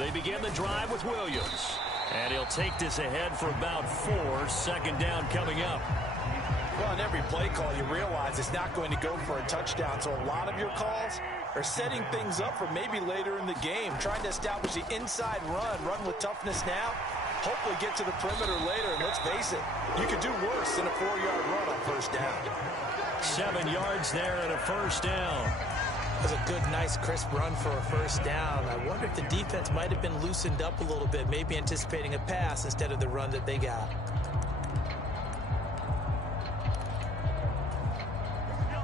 They begin the drive with Williams. And he'll take this ahead for about 4. Second down coming up. Well, in every play call, you realize it's not going to go for a touchdown. So a lot of your calls are setting things up for maybe later in the game, trying to establish the inside run with toughness now, hopefully get to the perimeter later. And let's face it, you could do worse than a 4-yard run on first down. 7 yards there and a first down. That was a good, nice, crisp run for a first down. I wonder if the defense might have been loosened up a little bit, maybe anticipating a pass instead of the run that they got.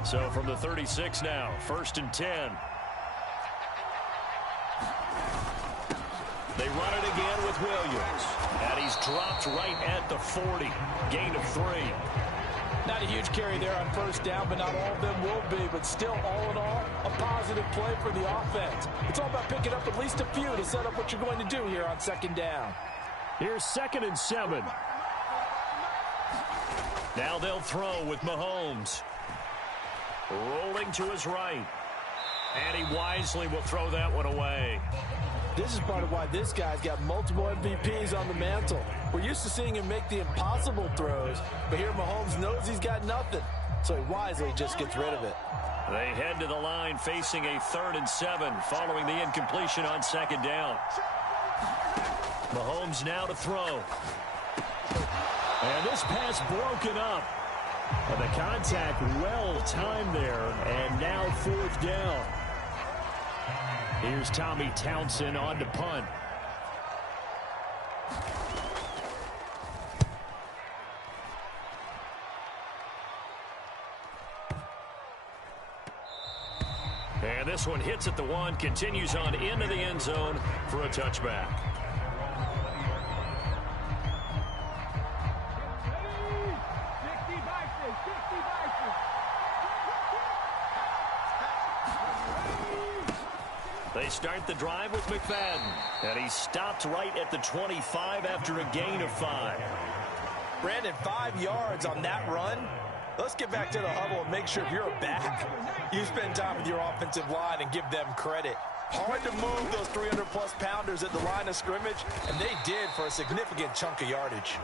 So from the 36 now, 1st and 10. They run it again with Williams. And he's dropped right at the 40. Gain of 3. Not a huge carry there on first down, but not all of them will be. But still, all in all, a positive play for the offense. It's all about picking up at least a few to set up what you're going to do here on second down. Here's 2nd and 7. Now they'll throw with Mahomes. Rolling to his right. And he wisely will throw that one away. This is part of why this guy's got multiple MVPs on the mantle. We're used to seeing him make the impossible throws, but here Mahomes knows he's got nothing, so he wisely just gets rid of it. They head to the line facing a 3rd and 7 following the incompletion on second down. Mahomes now to throw. And this pass broken up. And the contact well timed there, and now 4th down. Here's Tommy Townsend on to punt. And this one hits at the 1, continues on into the end zone for a touchback. They start the drive with McFadden, and he stopped right at the 25 after a gain of 5. Brandon, 5 yards on that run. Let's get back to the huddle and make sure if you're a back, you spend time with your offensive line and give them credit. Hard to move those 300-plus pounders at the line of scrimmage, and they did for a significant chunk of yardage.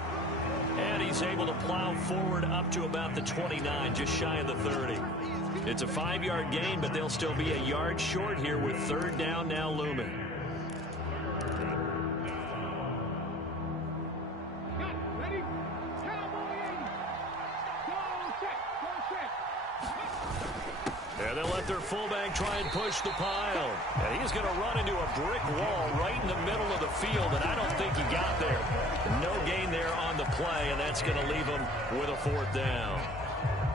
And he's able to plow forward up to about the 29, just shy of the 30. It's a 5-yard gain, but they'll still be a yard short here with 3rd down now looming. And they'll let their fullback try and push the pile. And he's going to run into a brick wall right in the middle of the field, and I don't think he got there. No gain there on the play, and that's going to leave him with a 4th down.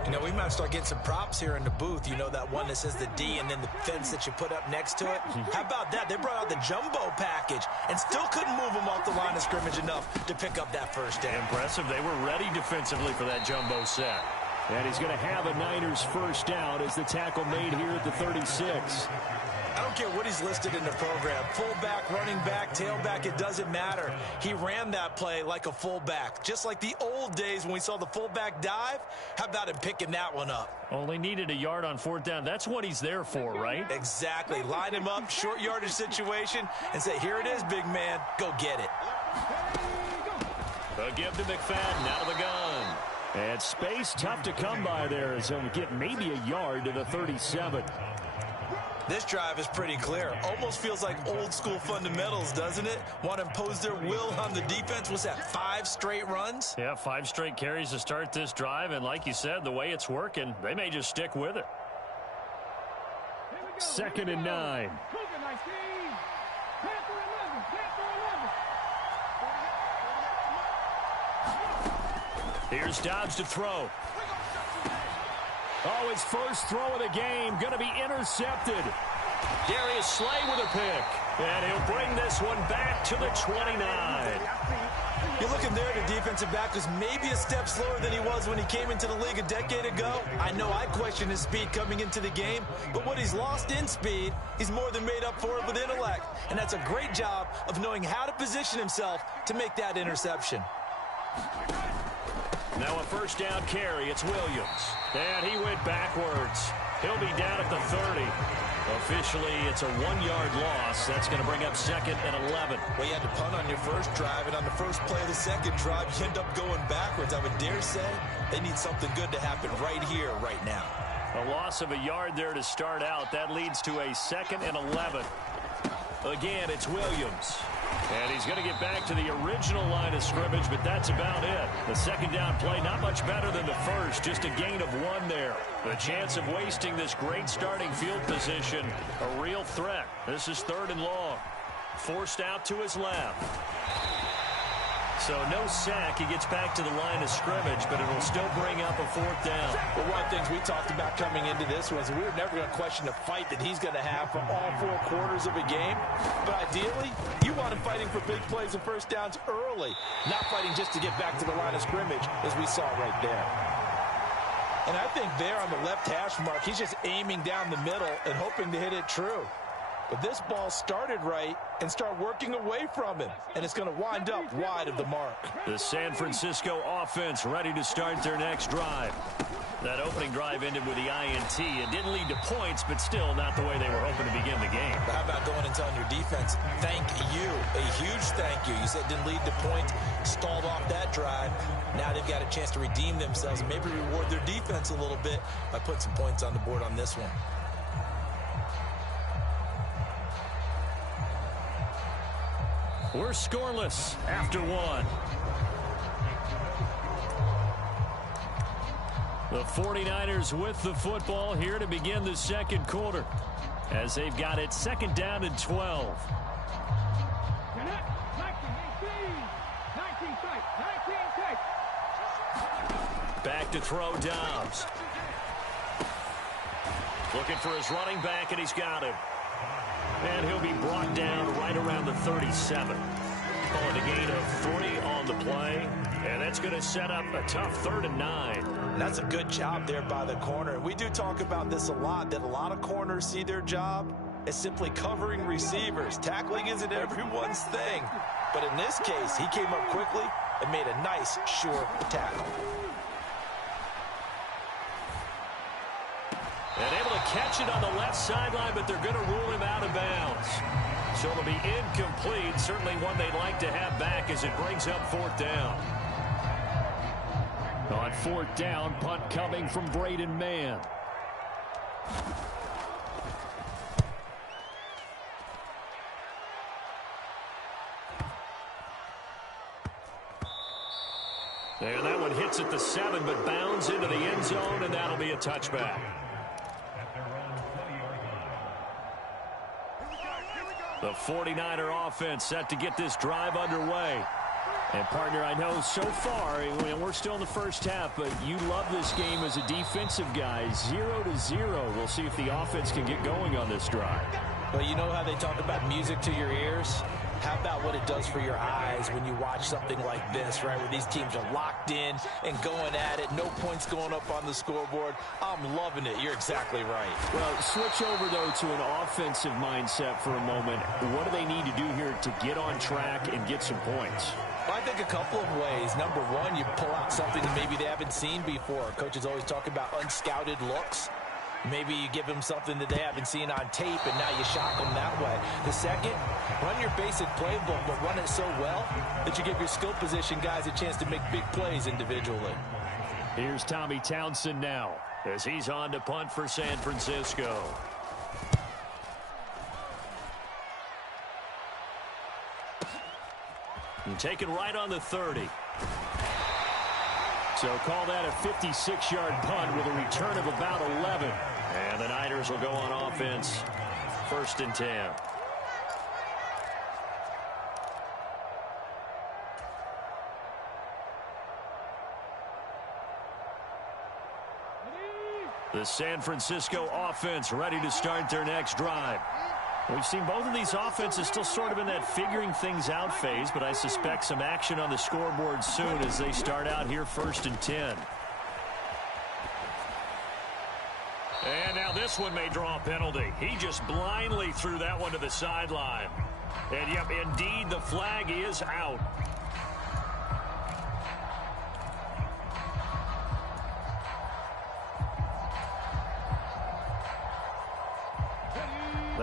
You know, we might start getting some props here in the booth. You know, that one that says the D and then the fence that you put up next to it? How about that? They brought out the jumbo package and still couldn't move them off the line of scrimmage enough to pick up that first down. Impressive. They were ready defensively for that jumbo set. And he's going to have a Niners first down as the tackle made here at the 36. I don't care what he's listed in the program. Fullback, running back, tailback, it doesn't matter. He ran that play like a fullback, just like the old days when we saw the fullback dive. How about him picking that one up? Only needed a yard on 4th down. That's what he's there for, right? Exactly. Line him up, short yardage situation, and say, here it is, big man. Go get it. A give to McFadden out of the gun. And space tough to come by there as he'll get maybe a yard to the 37. This drive is pretty clear. Almost feels like old school fundamentals, doesn't it? Want to impose their will on the defense. What's that, 5 straight runs? Yeah, 5 straight carries to start this drive. And like you said, the way it's working, they may just stick with it. 2nd and 9. Here's Dobbs to throw. Oh, his first throw of the game going to be intercepted. Darius Slay with a pick. And he'll bring this one back to the 29. You're looking there, the defensive back was maybe a step slower than he was when he came into the league a decade ago. I know I questioned his speed coming into the game, but what he's lost in speed, he's more than made up for it with intellect. And that's a great job of knowing how to position himself to make that interception. Now a first down carry. It's Williams. And he went backwards. He'll be down at the 30. Officially, it's a 1-yard loss. That's going to bring up 2nd and 11. Well, you had to punt on your first drive, and on the first play of the second drive, you end up going backwards. I would dare say they need something good to happen right here, right now. A loss of a yard there to start out. That leads to a 2nd and 11. Again, it's Williams. And he's going to get back to the original line of scrimmage, but that's about it. The second down play, not much better than the first, just a gain of 1 there. The chance of wasting this great starting field position, a real threat. This is 3rd and long. Forced out to his left. So no sack. He gets back to the line of scrimmage, but it will still bring up a 4th down. Well, one of the things we talked about coming into this was we were never going to question the fight that he's going to have for all 4 quarters of a game. But ideally, you want him fighting for big plays and first downs early, not fighting just to get back to the line of scrimmage, as we saw right there. And I think there on the left hash mark, he's just aiming down the middle and hoping to hit it true. But this ball started right and start working away from him, and it's going to wind up wide of the mark. The San Francisco offense ready to start their next drive. That opening drive ended with the INT. It didn't lead to points, but still not the way they were hoping to begin the game. How about going and telling your defense, thank you, a huge thank you. You said it didn't lead to points, stalled off that drive. Now they've got a chance to redeem themselves and maybe reward their defense a little bit by putting some points on the board on this one. We're scoreless after 1. The 49ers with the football here to begin the second quarter as they've got it 2nd down and 12. Back to throw Dobbs. Looking for his running back, and he's got him. And he'll be brought down right around the 37. Calling a gain of 3 on the play. And that's going to set up a tough 3rd and 9. That's a good job there by the corner. We do talk about this a lot, that a lot of corners see their job as simply covering receivers. Tackling isn't everyone's thing. But in this case, he came up quickly and made a nice, sure tackle. And able to catch it on the left sideline, but they're going to rule him out of bounds. So it'll be incomplete. Certainly one they'd like to have back as it brings up 4th down. On 4th down, punt coming from Braden Mann. And that one hits at the 7, but bounds into the end zone, and that'll be a touchback. The 49er offense set to get this drive underway. And, partner, I know so far, we're still in the first half, but you love this game as a defensive guy. 0-0. We'll see if the offense can get going on this drive. Well, you know how they talk about music to your ears? How about what it does for your eyes when you watch something like this, right, where these teams are locked in and going at it, no points going up on the scoreboard? I'm loving it. You're exactly right. Well, switch over, though, to an offensive mindset for a moment. What do they need to do here to get on track and get some points? Well, I think a couple of ways. Number one, you pull out something that maybe they haven't seen before. Coaches always talk about unscouted looks. Maybe you give them something that they haven't seen on tape, and now you shock them that way. The second, run your basic playbook, but run it so well that you give your skill position guys a chance to make big plays individually. Here's Tommy Townsend now as he's on to punt for San Francisco. And taken right on the 30. So call that a 56-yard punt with a return of about 11. And the Niners will go on offense, 1st and 10. The San Francisco offense ready to start their next drive. We've seen both of these offenses still sort of in that figuring things out phase, but I suspect some action on the scoreboard soon as they start out here 1st and 10. And now this one may draw a penalty. He just blindly threw that one to the sideline. And yep, indeed, the flag is out.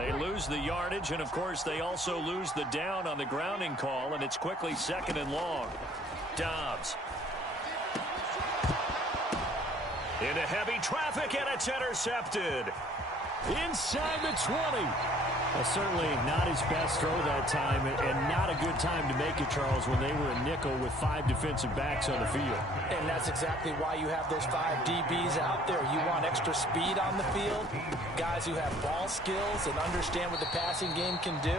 They lose the yardage, and, of course, they also lose the down on the grounding call, and it's quickly 2nd and long. Dobbs. Into heavy traffic, and it's intercepted. Inside the 20. Well, certainly not his best throw that time, and not a good time to make it, Charles, when they were a nickel with 5 defensive backs on the field. And that's exactly why you have those 5 DBs out there. You want extra speed on the field, guys who have ball skills and understand what the passing game can do,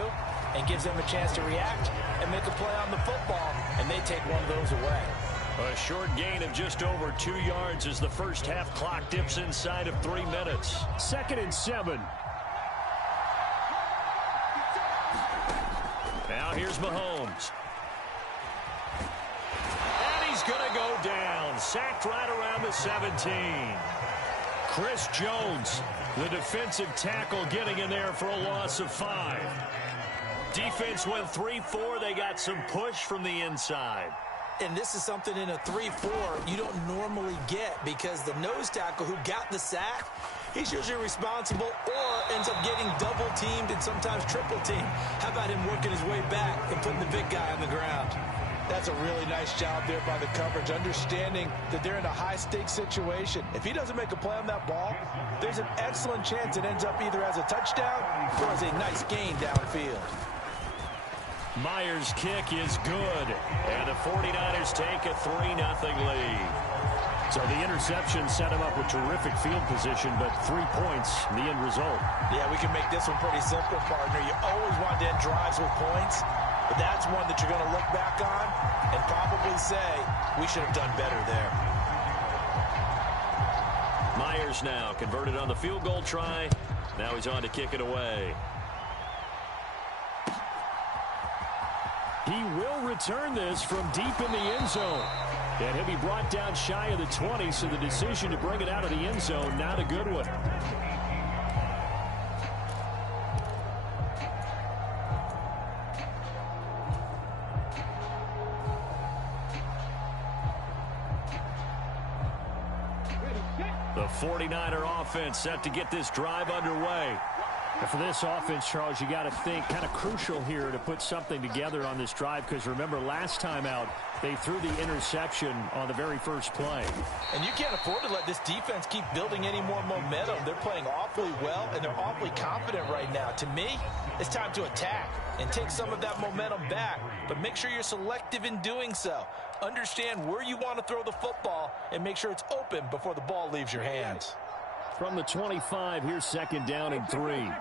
and gives them a chance to react and make a play on the football, and they take one of those away. A short gain of just over 2 yards as the first half clock dips inside of 3 minutes. 2nd and 7. Now here's Mahomes. And he's going to go down. Sacked right around the 17. Chris Jones, the defensive tackle, getting in there for a loss of 5. Defense went 3-4. They got some push from the inside. And this is something in a 3-4 you don't normally get, because the nose tackle who got the sack, he's usually responsible or ends up getting double-teamed and sometimes triple-teamed. How about him working his way back and putting the big guy on the ground? That's a really nice job there by the coverage, understanding that they're in a high-stakes situation. If he doesn't make a play on that ball, there's an excellent chance it ends up either as a touchdown or as a nice gain downfield. Myers' kick is good, and the 49ers take a 3-0 lead. So the interception set him up with terrific field position, but 3 points, the end result. Yeah, we can make this one pretty simple, partner. You always want to end drives with points, but that's one that you're going to look back on and probably say, we should have done better there. Myers now converted on the field goal try. Now he's on to kick it away. He will return this from deep in the end zone. And he'll be brought down shy of the 20, so the decision to bring it out of the end zone, not a good one. The 49er offense set to get this drive underway. And for this offense, Charles, you got to think kind of crucial here to put something together on this drive, because remember last time out they threw the interception on the very first play. And you can't afford to let this defense keep building any more momentum. They're playing awfully well, and they're awfully confident right now. To me, it's time to attack and take some of that momentum back, but make sure you're selective in doing so. Understand where you want to throw the football and make sure it's open before the ball leaves your hands. From the 25, here's 2nd down and 3.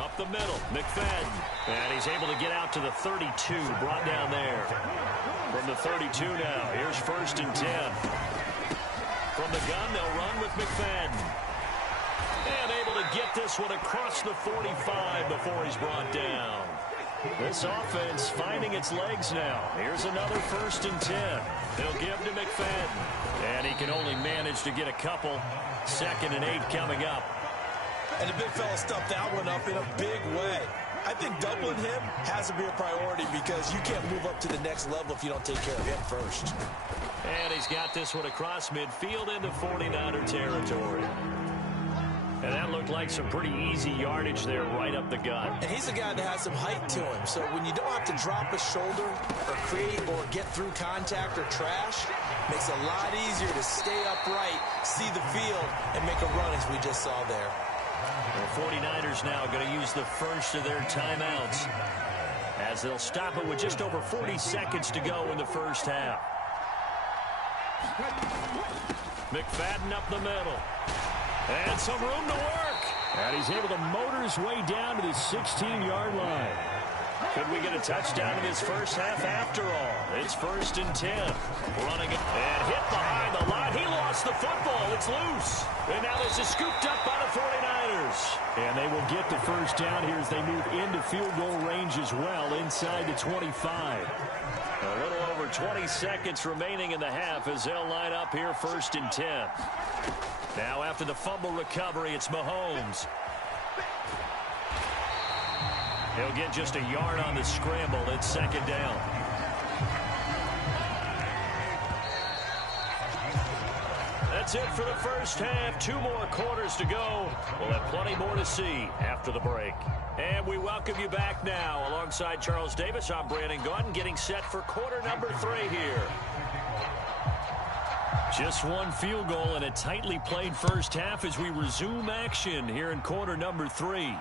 Up the middle, McFadden. And he's able to get out to the 32, brought down there. From the 32 now, here's 1st and 10. From the gun, they'll run with McFadden. And able to get this one across the 45 before he's brought down. This offense finding its legs now. Here's another 1st and 10. They'll give to McFadden. And he can only manage to get a couple. 2nd and 8 coming up. And the big fella stuffed that one up in a big way. I think doubling him has to be a priority, because you can't move up to the next level if you don't take care of him first. And he's got this one across midfield into 49er territory. And that looked like some pretty easy yardage there right up the gut. And he's a guy that has some height to him. So when you don't have to drop a shoulder or create or get through contact or trash, makes it a lot easier to stay upright, see the field, and make a run as we just saw there. The 49ers now going to use the first of their timeouts, as they'll stop it with just over 40 seconds to go in the first half. McFadden up the middle. And some room to work. And he's able to motor his way down to the 16-yard line. Could we get a touchdown in this first half after all? It's 1st and 10. Running it and hit behind the line. He lost the football. It's loose. And now this is scooped up by the 49ers. And they will get the first down here as they move into field goal range as well, inside the 25. A little over 20 seconds remaining in the half as they'll line up here 1st and 10. Now after the fumble recovery, it's Mahomes. He'll get just a yard on the scramble. It's 2nd down. That's it for the first half. 2 more quarters to go. We'll have plenty more to see after the break. And we welcome you back now. Alongside Charles Davis, I'm Brandon Gaudin, getting set for quarter number 3 here. Just one field goal and a tightly played first half as we resume action here in quarter number 3.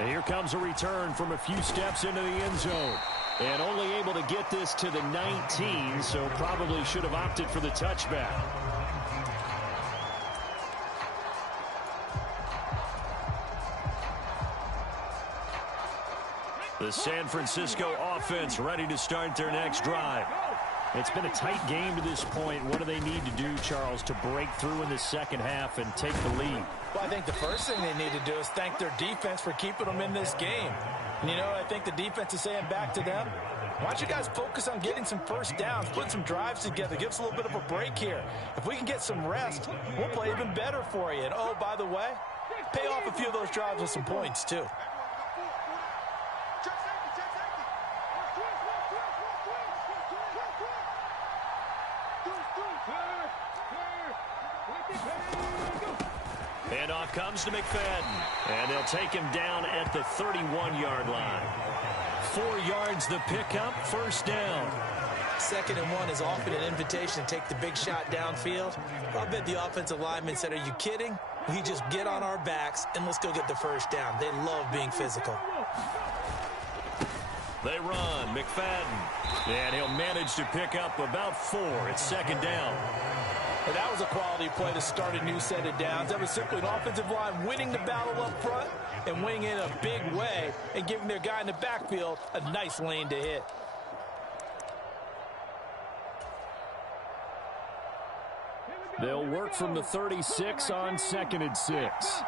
And here comes a return from a few steps into the end zone. And only able to get this to the 19, so probably should have opted for the touchback. The San Francisco offense ready to start their next drive. It's been a tight game to this point. What do they need to do, Charles, to break through in the second half and take the lead? Well, I think the first thing they need to do is thank their defense for keeping them in this game. And, you know, I think the defense is saying back to them, why don't you guys focus on getting some first downs, putting some drives together, give us a little bit of a break here. If we can get some rest, we'll play even better for you. And, oh, by the way, pay off a few of those drives with some points, too. Handoff comes to McFadden, and they'll take him down at the 31-yard line. 4 yards the pickup, first down. 2nd and 1 is often an invitation to take the big shot downfield. I bet the offensive lineman said, are you kidding? We just get on our backs and let's go get the first down. They love being physical. They run, McFadden, and he'll manage to pick up about 4. It's 2nd down. And that was a quality play to start a new set of downs. That was simply an offensive line winning the battle up front and winning in a big way and giving their guy in the backfield a nice lane to hit. They'll work from the 36 on 2nd and 6.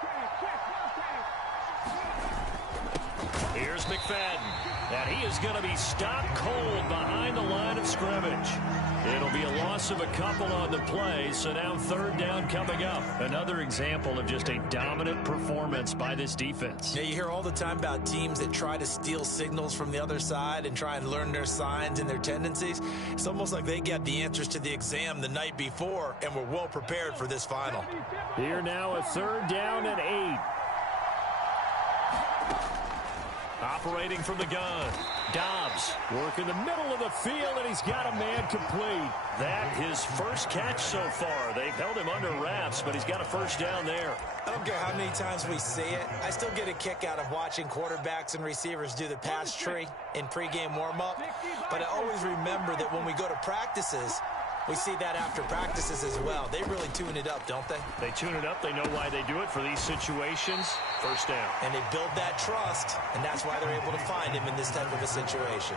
Here's McFadden, and he is going to be stopped cold behind the line of scrimmage. It'll be a loss of a couple on the play, so now 3rd down coming up. Another example of just a dominant performance by this defense. Yeah, you hear all the time about teams that try to steal signals from the other side and try and learn their signs and their tendencies. It's almost like they get the answers to the exam the night before and were well prepared for this final. Here now a 3rd down and 8. Operating from the gun, Dobbs. Work in the middle of the field, and he's got a man complete. That his first catch so far. They've held him under wraps, but he's got a first down there. I don't care how many times we see it. I still get a kick out of watching quarterbacks and receivers do the pass tree in pregame warm-up. But I always remember that when we go to practices, we see that after practices as well. They really tune it up, don't they? They tune it up. They know why they do it for these situations. First down. And they build that trust, and that's why they're able to find him in this type of a situation.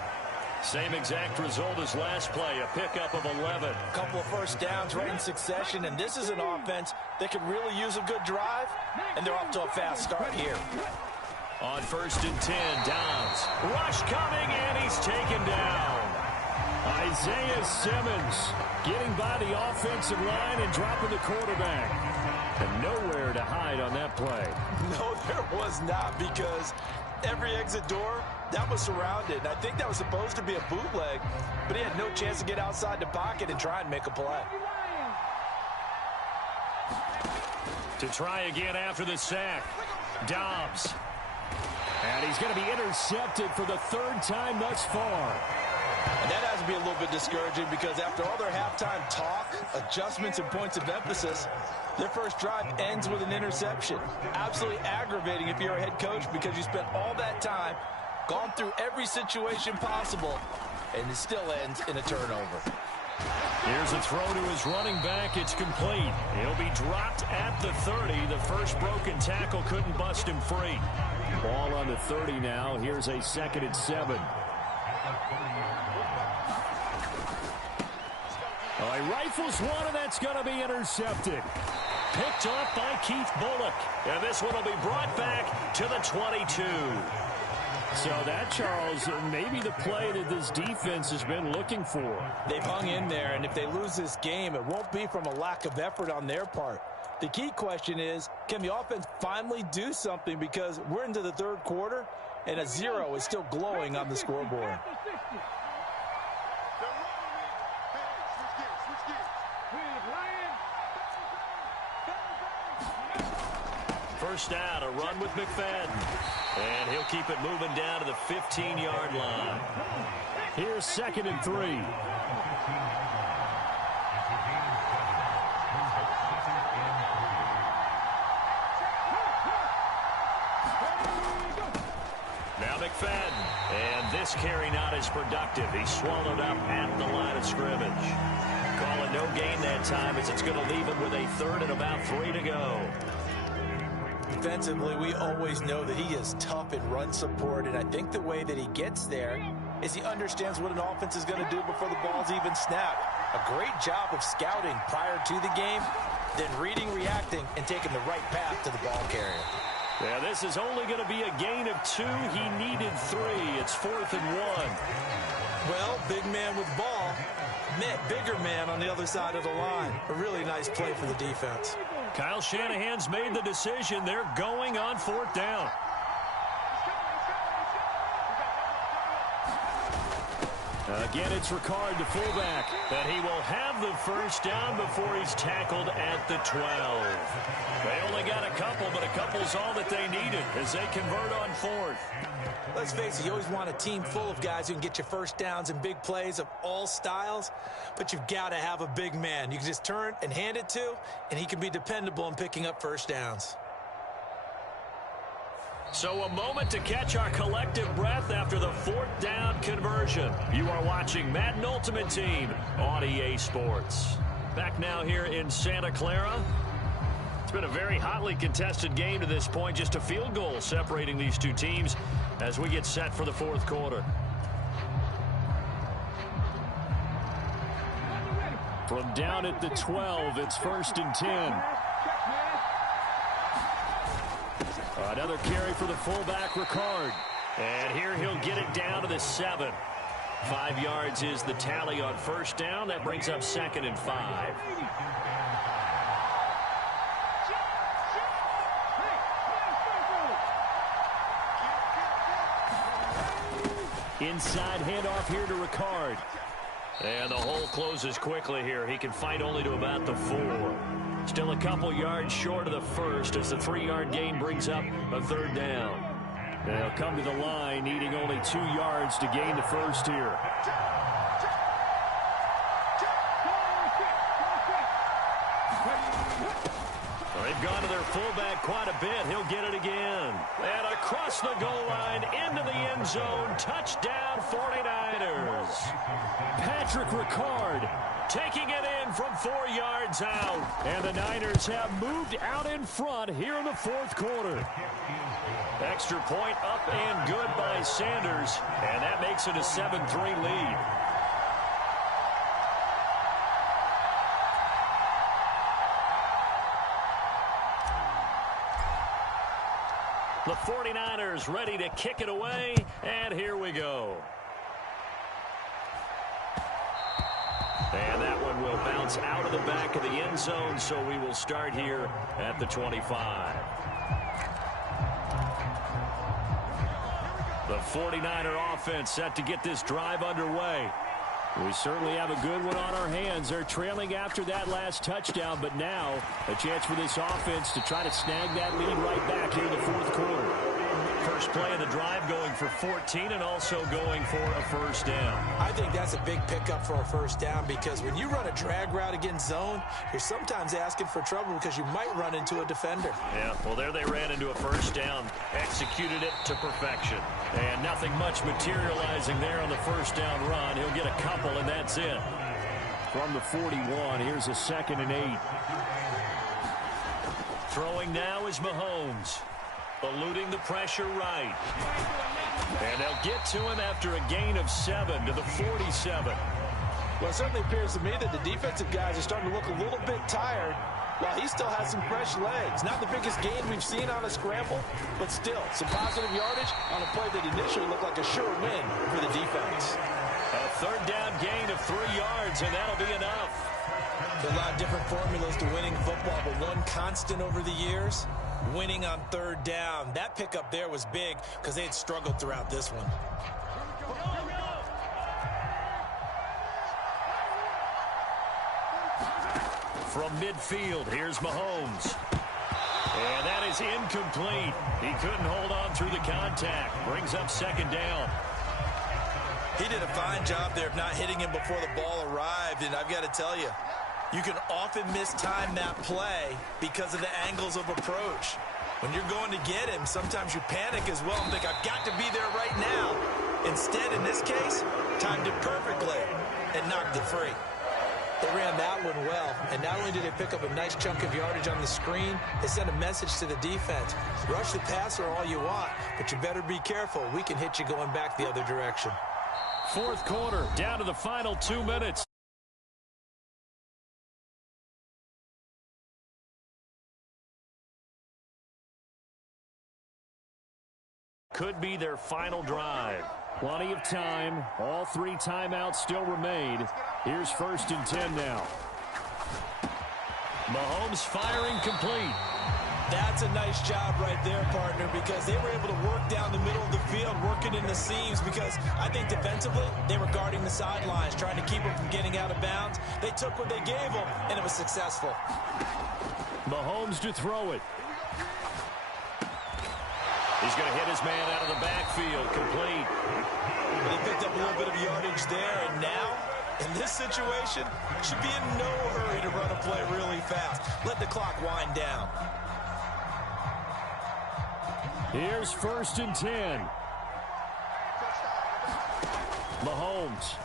Same exact result as last play, a pickup of 11. A couple of first downs right in succession, and this is an offense that could really use a good drive, and they're off to a fast start here. On 1st and 10, Downs. Rush coming, and he's taken down. Isaiah Simmons getting by the offensive line and dropping the quarterback. And nowhere to hide on that play. No, there was not, because every exit door, that was surrounded. I think that was supposed to be a bootleg, but he had no chance to get outside the pocket and try and make a play. To try again after the sack, Dobbs. And he's going to be intercepted for the 3rd time thus far. And that has to be a little bit discouraging, because after all their halftime talk, adjustments, and points of emphasis, their first drive ends with an interception. Absolutely aggravating if you're a head coach, because you spent all that time, gone through every situation possible, and it still ends in a turnover. Here's a throw to his running back. It's complete. He'll be dropped at the 30. The first broken tackle couldn't bust him free. Ball on the 30 now. Here's a 2nd and 7. He rifles one, and that's going to be intercepted. Picked off by Keith Bullock. And this one will be brought back to the 22. So that, Charles, maybe the play that this defense has been looking for. They've hung in there, and if they lose this game, it won't be from a lack of effort on their part. The key question is, can the offense finally do something? Because we're into the 3rd quarter, and a 0 is still glowing on the scoreboard. first down, a run with McFadden. And he'll keep it moving down to the 15-yard line. Here's 2nd and 3. Now McFadden. And this carry not as productive. He's swallowed up at the line of scrimmage. Call it no gain that time as it's going to leave him with a 3rd and about 3 to go. Defensively, we always know that he is tough in run support, and I think the way that he gets there is he understands what an offense is going to do before the ball's even snapped. A great job of scouting prior to the game, then reading, reacting, and taking the right path to the ball carrier. Yeah, this is only going to be a gain of 2. He needed 3. It's 4th and 1. Well, big man with ball met bigger man on the other side of the line. A really nice play for the defense. Kyle Shanahan's made the decision. They're going on 4th down. Again, it's Ricard, the fullback. But he will have the first down before he's tackled at the 12. They only got a couple, but a couple's all that they needed as they convert on 4th. Let's face it, you always want a team full of guys who can get you first downs and big plays of all styles, but you've got to have a big man you can just turn and hand it to, and he can be dependable in picking up first downs. So a moment to catch our collective breath after the 4th down conversion. You are watching Madden Ultimate Team on EA Sports. Back now here in Santa Clara. It's been a very hotly contested game to this point. Just a field goal separating these two teams as we get set for the 4th quarter. From down at the 12, it's 1st and 10. Another carry for the fullback, Ricard. And here he'll get it down to the 7. 5 yards is the tally on first down. That brings up 2nd and 5. Inside handoff here to Ricard. And the hole closes quickly here. He can fight only to about the 4. Still a couple yards short of the first as the 3-yard gain brings up a 3rd down. They'll come to the line needing only 2 yards to gain the first here. They've gone to their fullback quite a bit. He'll get it again. And across the goal line into the end zone. Touchdown 49ers. Patrick Ricard taking it in from 4 yards out. And the Niners have moved out in front here in the 4th quarter. Extra point up and good by Sanders. And that makes it a 7-3 lead. The 49ers ready to kick it away, and here we go. And that one will bounce out of the back of the end zone, so we will start here at the 25. The 49er offense set to get this drive underway. We certainly have a good one on our hands. They're trailing after that last touchdown, but now a chance for this offense to try to snag that lead right back here in the 4th quarter. First play of the drive going for 14 and also going for a first down. I think that's a big pickup for a first down because when you run a drag route against zone, you're sometimes asking for trouble because you might run into a defender. Yeah, well, there they ran into a first down, executed it to perfection. And nothing much materializing there on the first down run. He'll get a couple, and that's it. From the 41, here's a 2nd and 8. Throwing now is Mahomes. Eluding the pressure right. And they'll get to him after a gain of 7 to the 47. Well, it certainly appears to me that the defensive guys are starting to look a little bit tired while he still has some fresh legs. Not the biggest gain we've seen on a scramble, but still some positive yardage on a play that initially looked like a sure win for the defense. A 3rd down gain of 3 yards, and that'll be enough. There are a lot of different formulas to winning football, but one constant over the years, winning on 3rd down. That pickup there was big because they had struggled throughout this one. From midfield, here's Mahomes. And that is incomplete. He couldn't hold on through the contact. Brings up second down. He did a fine job there of not hitting him before the ball arrived, and I've got to tell you, you can often mistime that play because of the angles of approach. When you're going to get him, sometimes you panic as well and think, I've got to be there right now. Instead, in this case, timed it perfectly and knocked it free. They ran that one well, and not only did they pick up a nice chunk of yardage on the screen, they sent a message to the defense. Rush the passer all you want, but you better be careful. We can hit you going back the other direction. Fourth quarter, down to the final 2 minutes. Could be their final drive. Plenty of time. All 3 timeouts still remain. Here's 1st and 10 now. Mahomes firing complete. That's a nice job right there, partner, because they were able to work down the middle of the field, working in the seams, because I think defensively they were guarding the sidelines, trying to keep them from getting out of bounds. They took what they gave them, and it was successful. Mahomes to throw it. He's going to hit his man out of the backfield, complete. They picked up a little bit of yardage there, and now, in this situation, should be in no hurry to run a play really fast. Let the clock wind down. Here's 1st and 10. Mahomes.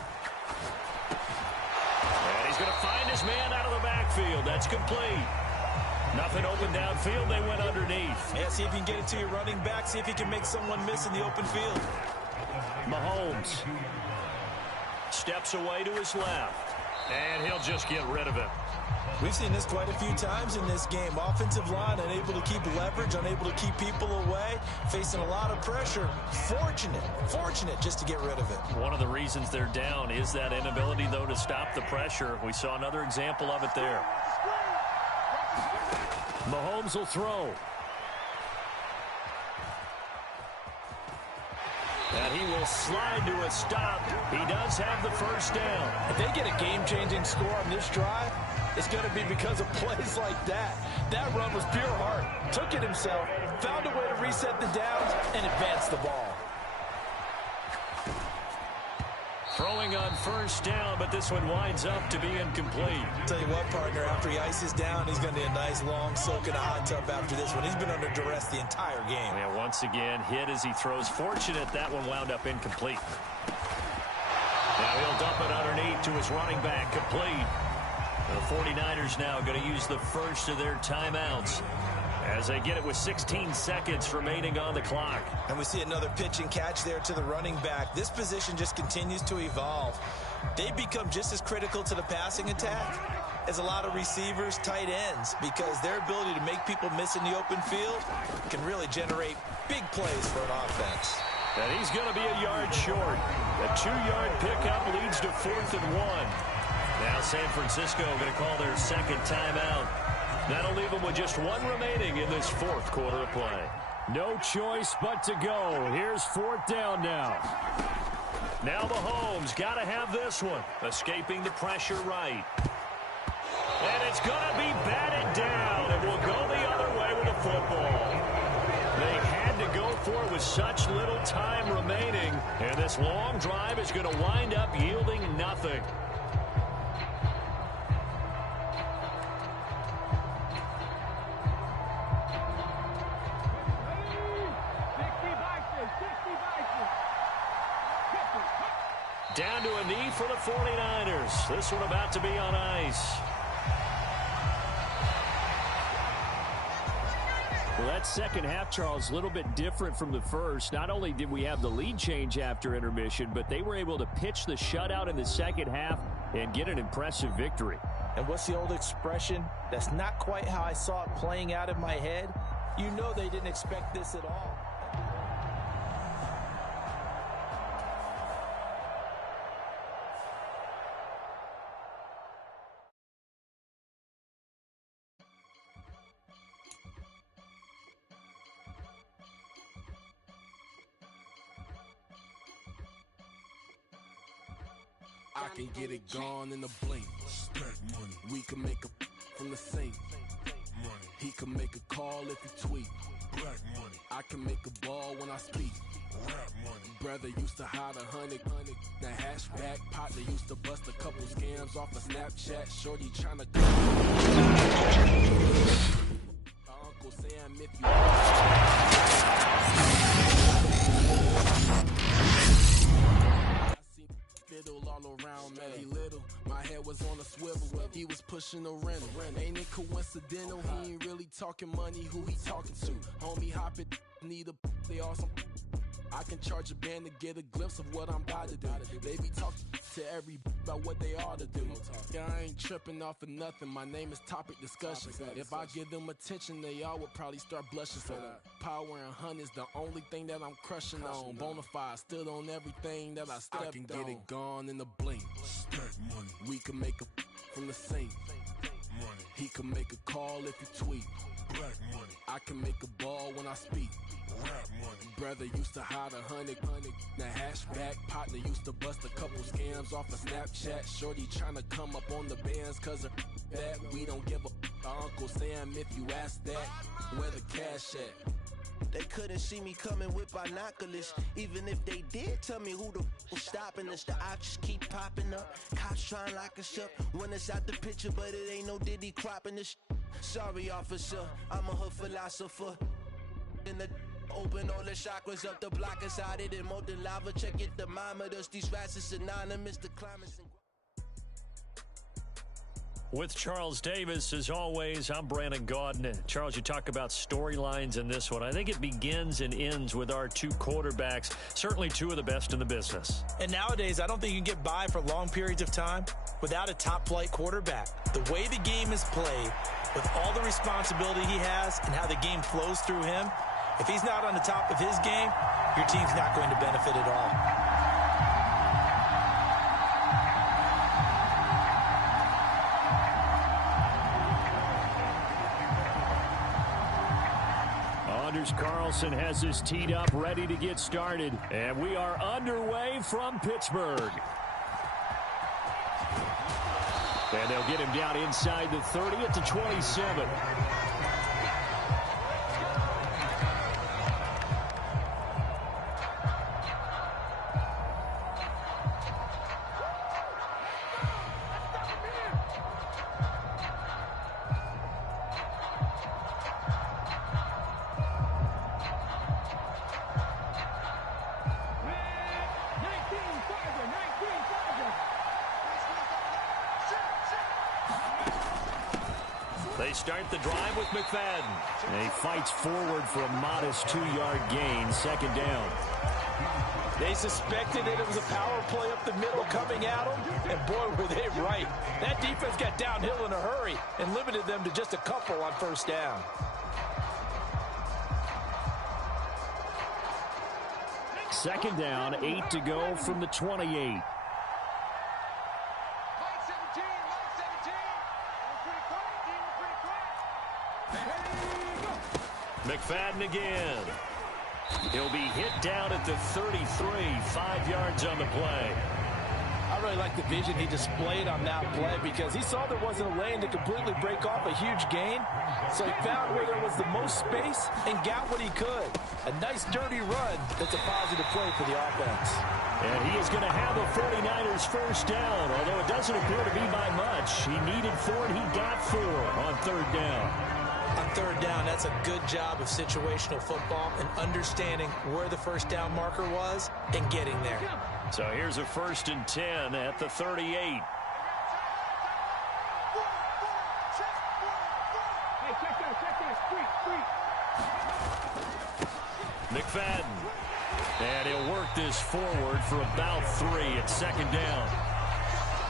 And he's going to find his man out of the backfield. That's complete. Nothing open downfield. They went underneath. Yeah, see if you can get it to your running back. See if you can make someone miss in the open field. Mahomes steps away to his left. And he'll just get rid of it. We've seen this quite a few times in this game. Offensive line unable to keep leverage, unable to keep people away, facing a lot of pressure. Fortunate just to get rid of it. One of the reasons they're down is that inability, though, to stop the pressure. We saw another example of it there. Mahomes will throw. And he will slide to a stop. He does have the first down. If they get a game-changing score on this drive, it's going to be because of plays like that. That run was pure heart. Took it himself, found a way to reset the downs, and advance the ball. Throwing on first down, but this one winds up to be incomplete. Tell you what, partner, after he ices down, he's going to need a nice long soak in a hot tub after this one. He's been under duress the entire game. Yeah, once again, hit as he throws. Fortunate that one wound up incomplete. Now he'll dump it underneath to his running back, complete. The 49ers now going to use the first of their timeouts as they get it with 16 seconds remaining on the clock. And we see another pitch and catch there to the running back. This position just continues to evolve. They become just as critical to the passing attack as a lot of receivers, tight ends, because their ability to make people miss in the open field can really generate big plays for an offense. And he's going to be a yard short. A 2-yard pickup leads to 4th and 1. Now San Francisco going to call their second timeout. That'll leave them with just 1 remaining in this 4th quarter of play. No choice but to go. Here's 4th down now. Now Mahomes got to have this one. Escaping the pressure right. And it's going to be batted down. And will go the other way with the football. They had to go for it with such little time remaining. And this long drive is going to wind up yielding nothing. Down to a knee for the 49ers. This one about to be on ice. Well, that second half, Charles, a little bit different from the first. Not only did we have the lead change after intermission, but they were able to pitch the shutout in the second half and get an impressive victory. And what's the old expression? That's not quite how I saw it playing out in my head. You know they didn't expect this at all. I can get it gone in a blink. Stack money. We can make a from the sink. Money. He can make a call if he tweet. Black money. I can make a ball when I speak. Rap money. Brother used to hide 100. The hatchback partner used to bust a couple scams off of Snapchat. Shorty tryna Uncle Sam if you I see fiddle all around me. He little, my head was on a swivel. He was pushing a rental. Ain't it coincidental? He ain't really talking money. Who he talking to? Homie hoppin', need a they awesome. I can charge a band to get a glimpse of what I'm about to do. They be talking to every about what they ought to do. Yeah, I ain't tripping off of nothing. My name is Topic Discussion. If I give them attention, they all would probably start blushing. So power and hunt is the only thing that I'm crushing on. Bonafide stood on everything that I stepped on. I can get it gone in a blink. Stack money. We can make a from the sink. Money. He can make a call if he tweet. Black money. I can make a ball when I speak. Rap money. Brother used to hide 100. The hatchback partner used to bust a couple scams off of Snapchat. Shorty tryna come up on the bands cause of that. We don't give a Uncle Sam if you ask that. Where the cash at? They couldn't see me coming with binoculars. Even if they did, tell me who the was stopping us. The options keep popping up. Cops trying to lock us up. When it's out the picture, but it ain't no Diddy cropping this. Sorry, officer, I'm a hood philosopher. In the open all the chakras up the block inside it and molten lava. Check it, thermometers. These rats is synonymous. The climate's With Charles Davis, as always, I'm Brandon Gaudin. Charles, you talk about storylines in this one. I think it begins and ends with our two quarterbacks, certainly two of the best in the business. And nowadays, I don't think you can get by for long periods of time without a top-flight quarterback. The way the game is played, with all the responsibility he has and how the game flows through him, if he's not on the top of his game, your team's not going to benefit at all. Anders Carlson has his teed up, ready to get started. And we are underway from Pittsburgh. And they'll get him down inside the 30 at the 27. They start the drive with McFadden. And he fights forward for a modest 2-yard gain, second down. They suspected that it was a power play up the middle coming at them, and boy, were they right. That defense got downhill in a hurry and limited them to just a couple on first down. Second down, 8 to go from the 28. McFadden again. He'll be hit down at the 33, 5 yards on the play. I really like the vision he displayed on that play because he saw there wasn't a lane to completely break off a huge gain. So he found where there was the most space and got what he could. A nice dirty run that's a positive play for the offense. And he is going to have the 49ers first down, although it doesn't appear to be by much. He needed 4 and he got 4 on third down. On third down, that's a good job of situational football and understanding where the first down marker was and getting there. So here's a 1st and 10 at the 38. McFadden. And he'll work this forward for about 3 at second down.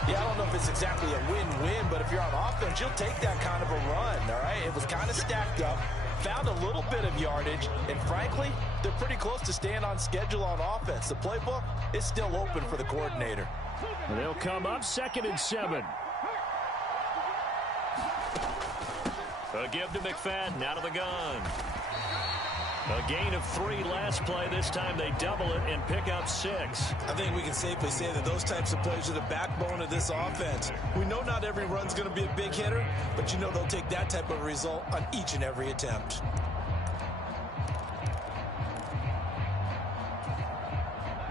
Yeah, I don't know if it's exactly a win-win, but if you're on offense, you'll take that kind of a run, all right? It was kind of stacked up, found a little bit of yardage, and frankly, they're pretty close to staying on schedule on offense. The playbook is still open for the coordinator. And they'll come up 2nd and 7. A give to McFadden out of the gun. A gain of 3 last play. This time they double it and pick up 6. I think we can safely say that those types of plays are the backbone of this offense. We know not every run's going to be a big hitter, but you know they'll take that type of result on each and every attempt.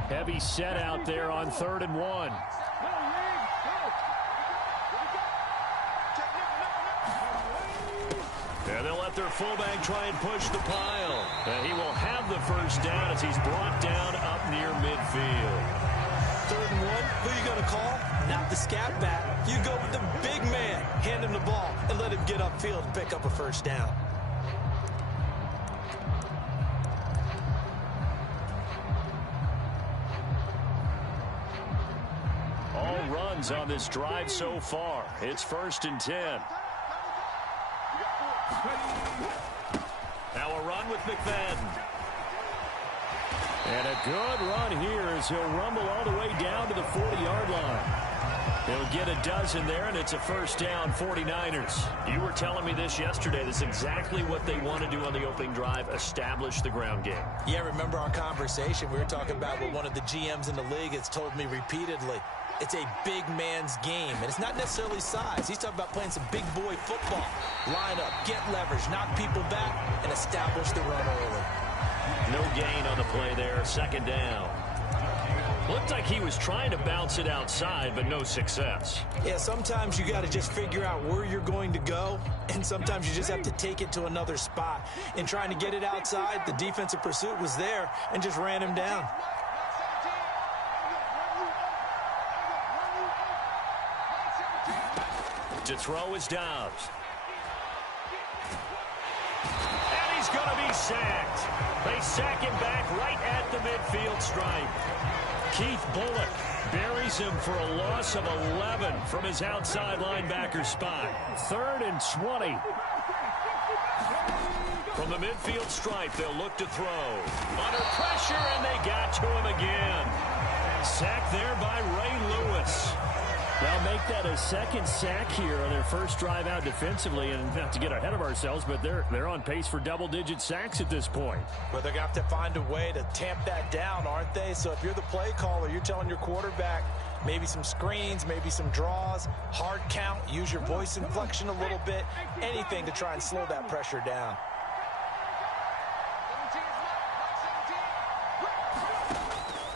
Heavy set out there on 3rd and 1. And they'll let their fullback try and push the pile. And he will have the first down as he's brought down up near midfield. 3rd and 1, who are you going to call? Not the scat back. You go with the big man. Hand him the ball and let him get upfield and pick up a first down. All runs on this drive so far. It's 1st and 10. Now a run with McFadden. And a good run here as he'll rumble all the way down to the 40-yard line. He'll get a dozen there, and it's a first down, 49ers. You were telling me this yesterday. This is exactly what they want to do on the opening drive, establish the ground game. Yeah, remember our conversation? We were talking about what one of the GMs in the league has told me repeatedly. It's a big man's game, and it's not necessarily size. He's talking about playing some big boy football. Line up, get leverage, knock people back, and establish the run early. No gain on the play there, 2nd down. Looked like he was trying to bounce it outside, but no success. Yeah, sometimes you got to just figure out where you're going to go, and sometimes you just have to take it to another spot. In trying to get it outside, the defensive pursuit was there and just ran him down. To throw is Dobbs. And he's going to be sacked. They sack him back right at the midfield stripe. Keith Bullock buries him for a loss of 11 from his outside linebacker spot. 3rd and 20. From the midfield stripe, they'll look to throw. Under pressure, and they got to him again. Sacked there by Ray Lewis. They'll make that a 2nd sack here on their first drive out defensively, and not to get ahead of ourselves, but they're on pace for double-digit sacks at this point. But they're going to have to find a way to tamp that down, aren't they? So if you're the play caller, you're telling your quarterback maybe some screens, maybe some draws, hard count, use your voice inflection a little bit, anything to try and slow that pressure down.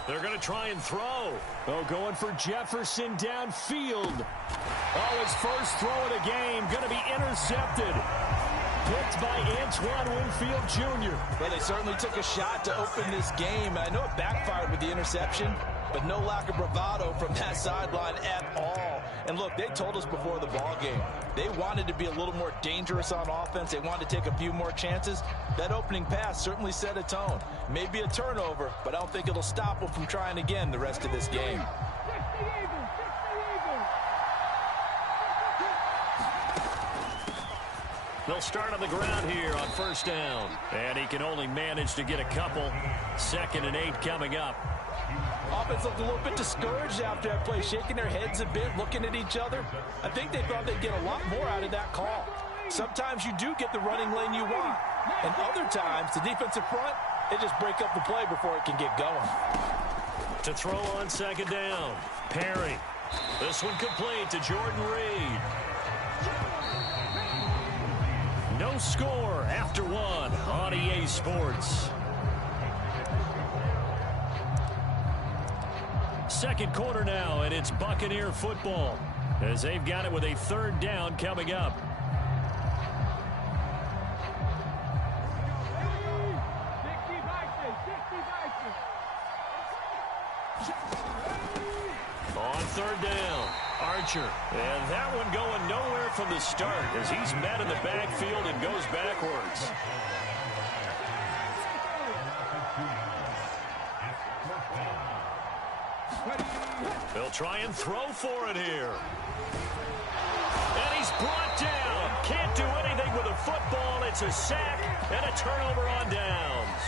They're going to try and throw. Oh, going for Jefferson downfield. Oh, his first throw of the game going to be intercepted. Picked by Antoine Winfield Jr. Well, they certainly took a shot to open this game. I know it backfired with the interception, but no lack of bravado from that sideline at all. And look, they told us before the ball game, they wanted to be a little more dangerous on offense. They wanted to take a few more chances. That opening pass certainly set a tone. Maybe a turnover, but I don't think it'll stop them from trying again the rest of this game. They'll start on the ground here on 1st down. And he can only manage to get a couple. 2nd and 8 coming up. Offense looked a little bit discouraged after that play, shaking their heads a bit, looking at each other. I think they thought they'd get a lot more out of that call. Sometimes you do get the running lane you want. And other times, the defensive front, they just break up the play before it can get going. To throw on 2nd down. Perry. This one complete to Jordan Reed. No score after 1 on EA Sports. 2nd quarter now, and it's Buccaneer football as they've got it with a 3rd down coming up. On 3rd down, Archer. And that one going nowhere from the start as he's met in the backfield and goes backwards. They'll try and throw for it here. And he's brought down. Can't do anything with a football. It's a sack and a turnover on downs.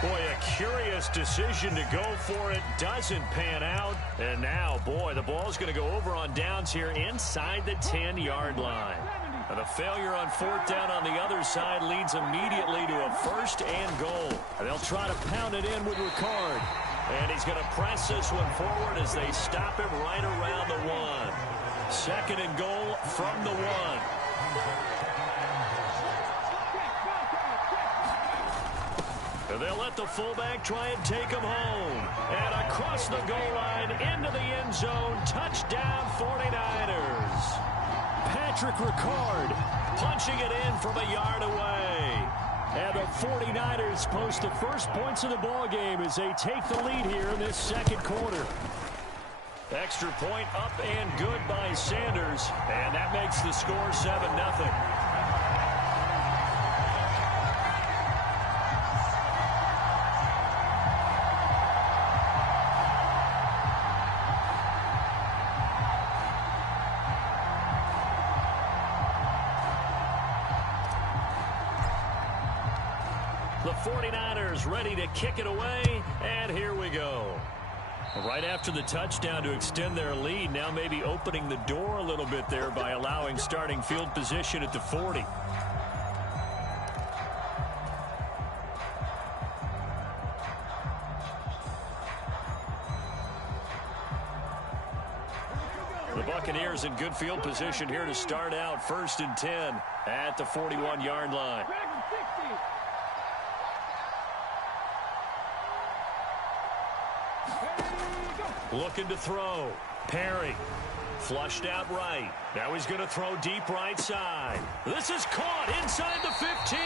Boy, a curious decision to go for it. Doesn't pan out. And now, boy, the ball's going to go over on downs here inside the 10-yard line. And a failure on fourth down on the other side leads immediately to a 1st and goal. And they'll try to pound it in with Ricard. And he's going to press this one forward as they stop him right around the 1. 2nd and goal from the 1. And they'll let the fullback try and take him home. And across the goal line into the end zone. Touchdown 49ers. Patrick Ricard punching it in from a yard away. And the 49ers post the first points of the ball game as they take the lead here in this 2nd quarter. Extra point up and good by Sanders. And that makes the score 7-0. The 49ers ready to kick it away, and here we go. Right after the touchdown to extend their lead, now maybe opening the door a little bit there by allowing starting field position at the 40. The Buccaneers in good field position here to start out. 1st and 10 at the 41-yard line. Looking to throw. Perry. Flushed out right. Now he's going to throw deep right side. This is caught inside the 15.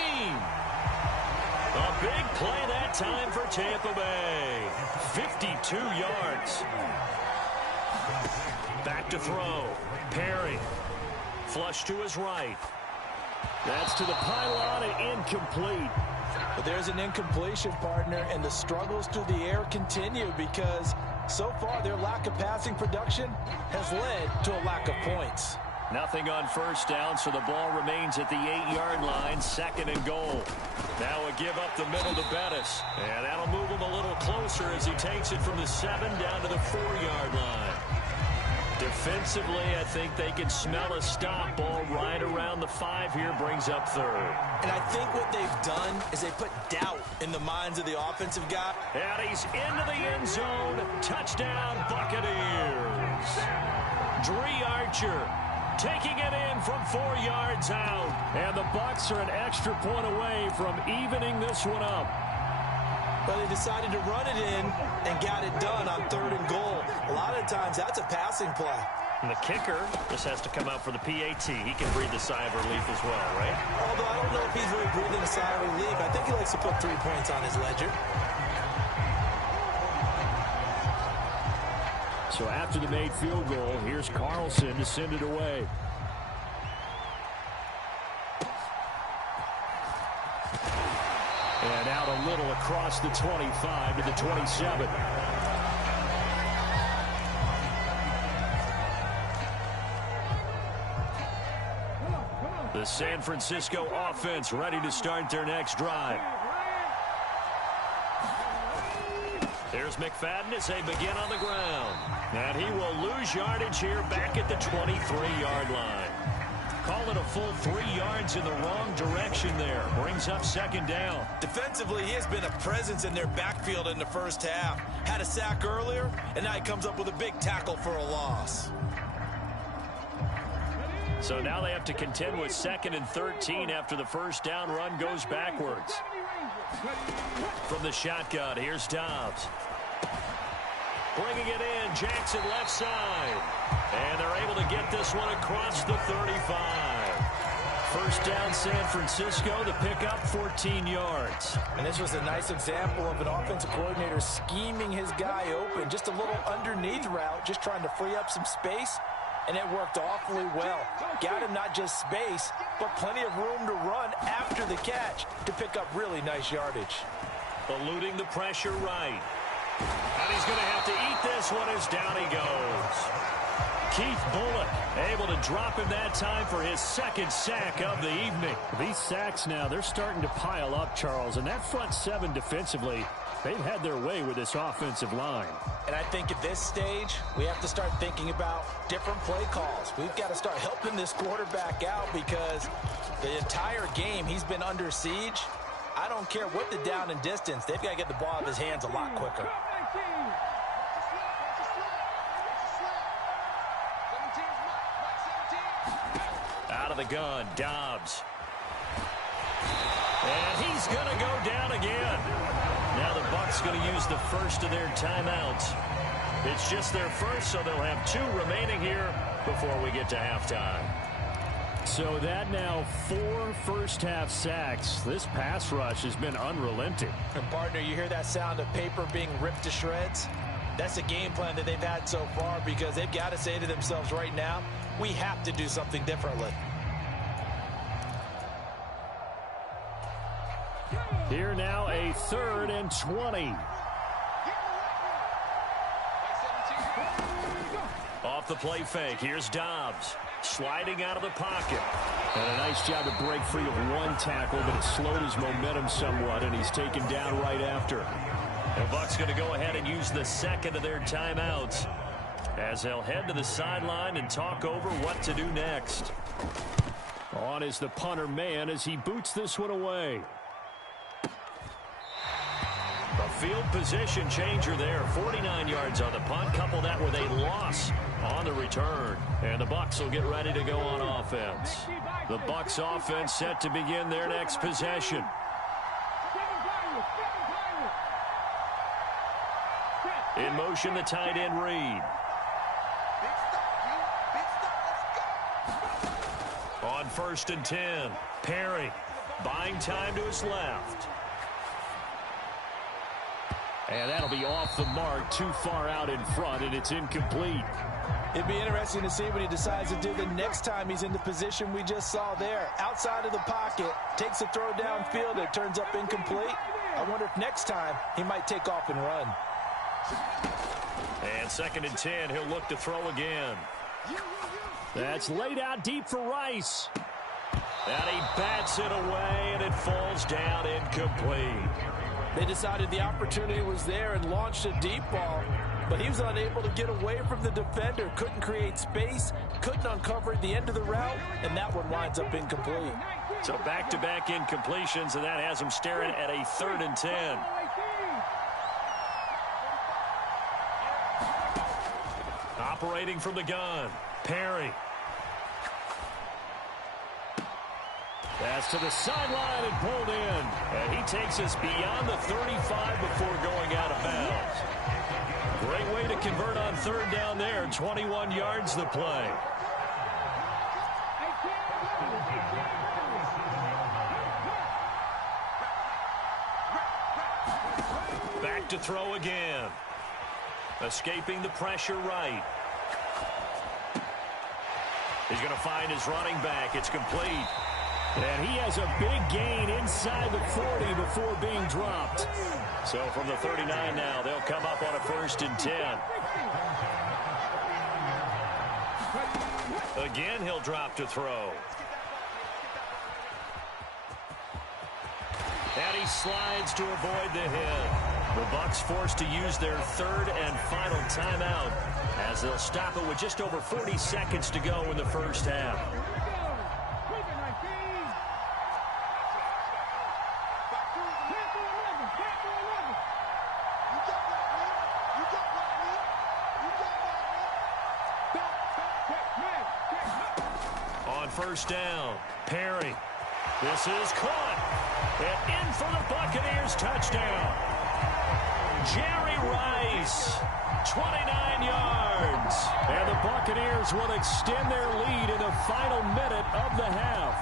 A big play that time for Tampa Bay. 52 yards. Back to throw. Perry. Flush to his right. That's to the pylon and incomplete. But there's an incompletion, partner, and the struggles through the air continue because so far their lack of passing production has led to a lack of points. Nothing on 1st down, so the ball remains at the 8-yard line. 2nd and goal. Now a give up the middle to Bettis. And that'll move him a little closer as he takes it from the 7 down to the 4-yard line. Defensively, I think they can smell a stop. Ball right around the 5 here, brings up 3rd. And I think what they've done is they put doubt in the minds of the offensive guy. And he's into the end zone. Touchdown, Buccaneers. Dre Archer taking it in from 4 yards out. And the Bucs are an extra point away from evening this one up. But they decided to run it in and got it done on 3rd and goal. A lot of times that's a passing play. And the kicker just has to come out for the PAT. He can breathe a sigh of relief as well, right? Although I don't know if he's really breathing a sigh of relief. I think he likes to put 3 points on his ledger. So after the made field goal, here's Carlson to send it away. And out a little across the 25 to the 27. The San Francisco offense ready to start their next drive. There's McFadden as they begin on the ground. And he will lose yardage here back at the 23-yard line. Call it a full 3 yards in the wrong direction there. Brings up 2nd down. Defensively, he has been a presence in their backfield in the first half. Had a sack earlier, and now he comes up with a big tackle for a loss. So now they have to contend with 2nd and 13 after the 1st down run goes backwards. From the shotgun, here's Dobbs. Bringing it in, Jackson left side. And they're able to get this one across the 35. 1st down San Francisco, the pickup 14 yards. And this was a nice example of an offensive coordinator scheming his guy open. Just a little underneath route, just trying to free up some space. And it worked awfully well. Got him not just space, but plenty of room to run after the catch to pick up really nice yardage. Eluding the pressure right. And he's going to have to eat this one as down he goes. Keith Bulluck able to drop him that time for his second sack of the evening. These sacks now, they're starting to pile up, Charles, and that front seven defensively, they've had their way with this offensive line. And I think at this stage, we have to start thinking about different play calls. We've got to start helping this quarterback out because the entire game he's been under siege. I don't care what the down and distance. They've got to get the ball out of his hands a lot quicker. Out of the gun, Dobbs. And he's going to go down again. Now the Bucs going to use the first of their timeouts. It's just their first, so they'll have 2 remaining here before we get to halftime. So that now 4 first-half sacks. This pass rush has been unrelenting. And partner, you hear that sound of paper being ripped to shreds? That's a game plan that they've had so far because they've got to say to themselves right now, we have to do something differently. Here now a 3rd and 20. Off the play fake, here's Dobbs. Sliding out of the pocket. And a nice job to break free of 1 tackle, but it slowed his momentum somewhat, and he's taken down right after. The Bucs going to go ahead and use the second of their timeouts as they'll head to the sideline and talk over what to do next. On is the punter man as he boots this one away. A field position changer there. 49 yards on the punt. Couple that with a loss on the return. And the Bucs will get ready to go on offense. The Bucs offense set to begin their next possession. In motion, the tight end Reed. On 1st and 10, Perry buying time to his left. And that'll be off the mark, too far out in front, and it's incomplete. It'd be interesting to see what he decides to do the next time he's in the position we just saw there. Outside of the pocket, takes a throw downfield, it turns up incomplete. I wonder if next time he might take off and run. And 2nd and 10, he'll look to throw again. That's laid out deep for Rice. And he bats it away, and it falls down incomplete. They decided the opportunity was there and launched a deep ball, but he was unable to get away from the defender, couldn't create space, couldn't uncover at the end of the route, and that one winds up incomplete. So back-to-back incompletions, and that has him staring at a 3rd and 10. Operating from the gun, Perry. That's to the sideline and pulled in. And he takes us beyond the 35 before going out of bounds. Great way to convert on 3rd down there. 21 yards the play. Back to throw again. Escaping the pressure right. He's going to find his running back. It's complete. And he has a big gain inside the 40 before being dropped. So from the 39 now, they'll come up on a 1st and 10. Again, he'll drop to throw. And he slides to avoid the hit. The Bucs forced to use their 3rd and final timeout as they'll stop it with just over 40 seconds to go in the first half. On 1st down, Perry. This is caught. And in for the Buccaneers touchdown. Jerry Rice, 29 yards. And the Buccaneers will extend their lead in the final minute of the half.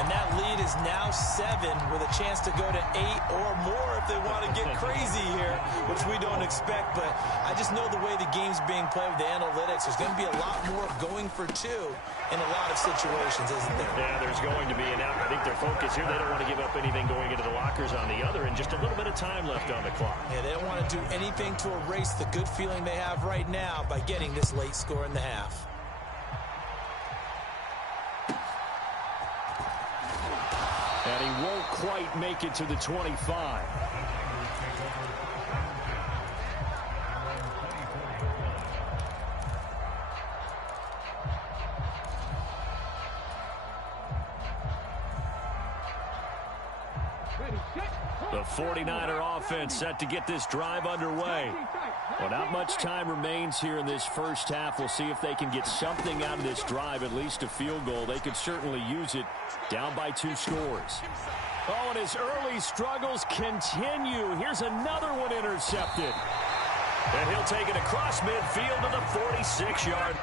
And that lead is now 7 with a chance to go to 8 or more if they want to get crazy here, which we don't expect. But I just know the way the game's being played with the analytics, there's going to be a lot more going for 2 in a lot of situations, isn't there? Yeah, there's going to be. And I think their focus here, they don't want to give up anything going into the lockers on the other, and just a little bit of time left on the clock. Yeah, they don't want to do anything to erase the good feeling they have right now by getting this late score in the half. And he won't quite make it to the 25. The 49er offense set to get this drive underway. Well, not much time remains here in this first half. We'll see if they can get something out of this drive, at least a field goal. They could certainly use it, down by 2 scores. Oh, and his early struggles continue. Here's another one intercepted. And he'll take it across midfield to the 46-yard.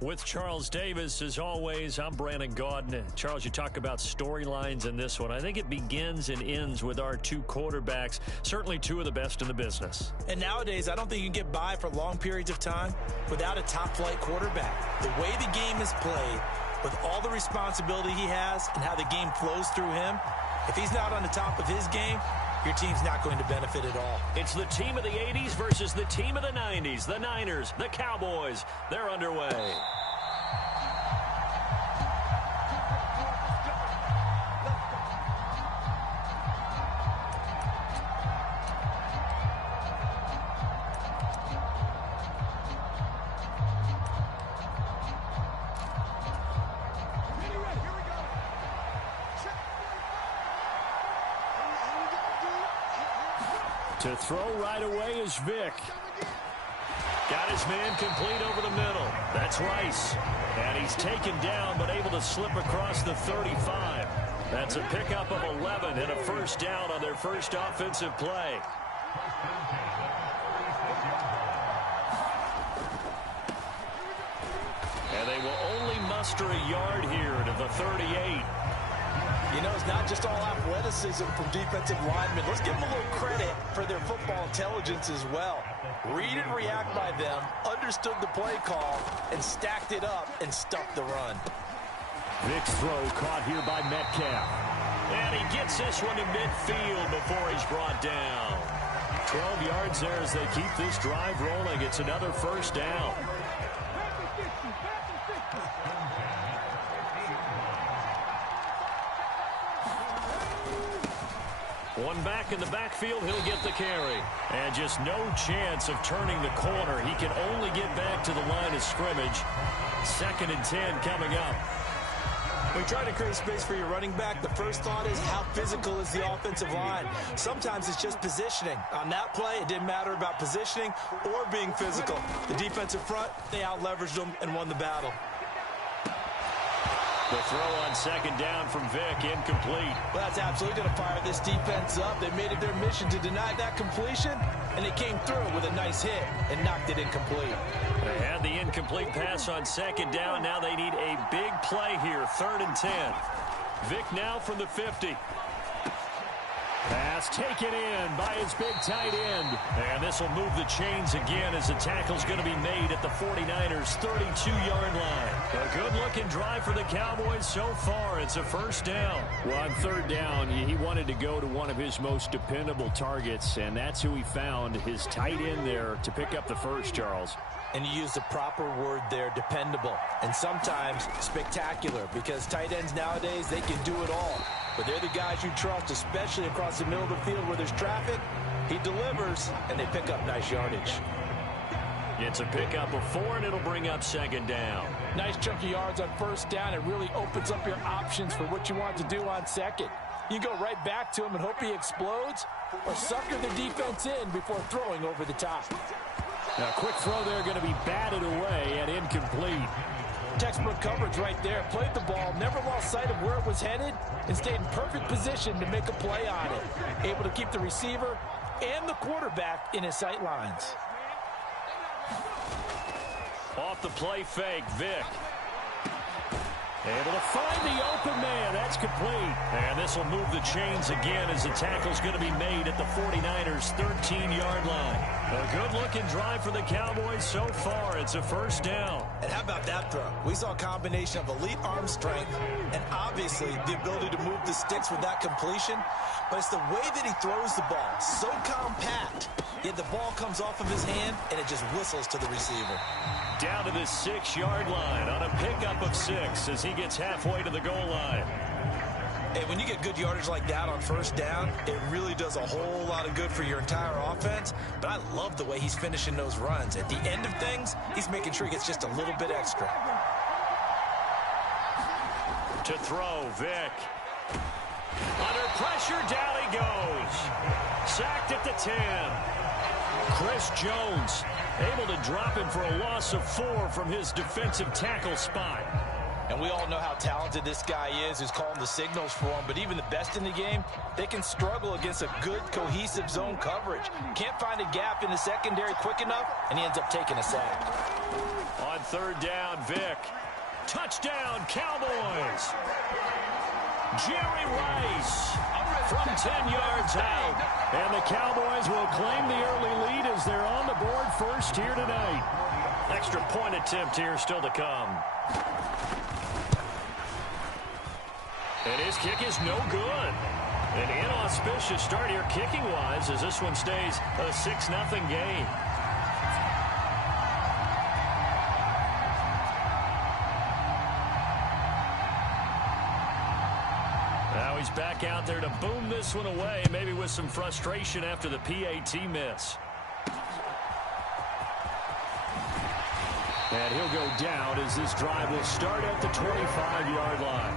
With Charles Davis, as always, I'm Brandon Gaudin. Charles, you talk about storylines in this one. I think it begins and ends with our 2 quarterbacks, certainly 2 of the best in the business. And nowadays, I don't think you can get by for long periods of time without a top-flight quarterback. The way the game is played, with all the responsibility he has and how the game flows through him, if he's not on the top of his game, your team's not going to benefit at all. It's the team of the 80s versus the team of the 90s. The Niners, the Cowboys, they're underway. To throw right away is Vick. Got his man complete over the middle. That's Rice. And he's taken down, but able to slip across the 35. That's a pickup of 11 and a first down on their first offensive play. And they will only muster a yard here to the 38. You know, it's not just all athleticism from defensive linemen. Let's give them a little credit for their football intelligence as well. Read and react by them, understood the play call, and stacked it up and stuffed the run. Vick's throw caught here by Metcalf. And he gets this one to midfield before he's brought down. 12 yards there as they keep this drive rolling. It's another first down. One back in the backfield, he'll get the carry. And just no chance of turning the corner. He can only get back to the line of scrimmage. 2nd and 10 coming up. When you try to create space for your running back, the first thought is how physical is the offensive line. Sometimes it's just positioning. On that play, it didn't matter about positioning or being physical. The defensive front, they out-leveraged them and won the battle. The throw on 2nd down from Vick, incomplete. Well, that's absolutely going to fire this defense up. They made it their mission to deny that completion, and they came through with a nice hit and knocked it incomplete. They had the incomplete pass on 2nd down. Now they need a big play here, 3rd and 10. Vick now from the 50. Pass taken in by his big tight end. And this will move the chains again as the tackle's going to be made at the 49ers' 32-yard line. A good-looking drive for the Cowboys so far. It's a 1st down. Well, on 3rd down, he wanted to go to one of his most dependable targets, and that's who he found, his tight end there, to pick up the first, Charles. And you use the proper word there, dependable. And sometimes spectacular, because tight ends nowadays, they can do it all. But they're the guys you trust, especially across the middle of the field where there's traffic. He delivers, and they pick up nice yardage. It's a pickup of 4, and it'll bring up 2nd down. Nice chunk of yards on 1st down. It really opens up your options for what you want to do on 2nd. You go right back to him and hope he explodes, or sucker the defense in before throwing over the top. Now, quick throw there, going to be batted away and incomplete. Textbook coverage right there. Played the ball, never lost sight of where it was headed, and stayed in perfect position to make a play on it. Able to keep the receiver and the quarterback in his sight lines. Off the play fake, Vick. Able to find the open man. That's complete. And this will move the chains again as the tackle's going to be made at the 49ers' 13-yard line. A good-looking drive for the Cowboys so far. It's a 1st down. And how about that throw? We saw a combination of elite arm strength and obviously the ability to move the sticks with that completion. But it's the way that he throws the ball. So compact. Yet the ball comes off of his hand and it just whistles to the receiver. Down to the 6-yard line on a pickup of 6 as he gets halfway to the goal line. Hey, when you get good yardage like that on 1st down, it really does a whole lot of good for your entire offense. But I love the way he's finishing those runs. At the end of things, he's making sure he gets just a little bit extra. To throw, Vick. Under pressure, down he goes. Sacked at the 10. Chris Jones able to drop him for a loss of 4 from his defensive tackle spot. And we all know how talented this guy is who's calling the signals for him. But even the best in the game, they can struggle against a good, cohesive zone coverage. Can't find a gap in the secondary quick enough, and he ends up taking a sack. On 3rd down, Vick. Touchdown, Cowboys. Jerry Rice from 10 yards out. And the Cowboys will claim the early lead as they're on the board first here tonight. Extra point attempt here still to come. And his kick is no good. An inauspicious start here kicking-wise as this one stays a 6-0 game. Now he's back out there to boom this one away, maybe with some frustration after the PAT miss. And he'll go down as this drive will start at the 25-yard line.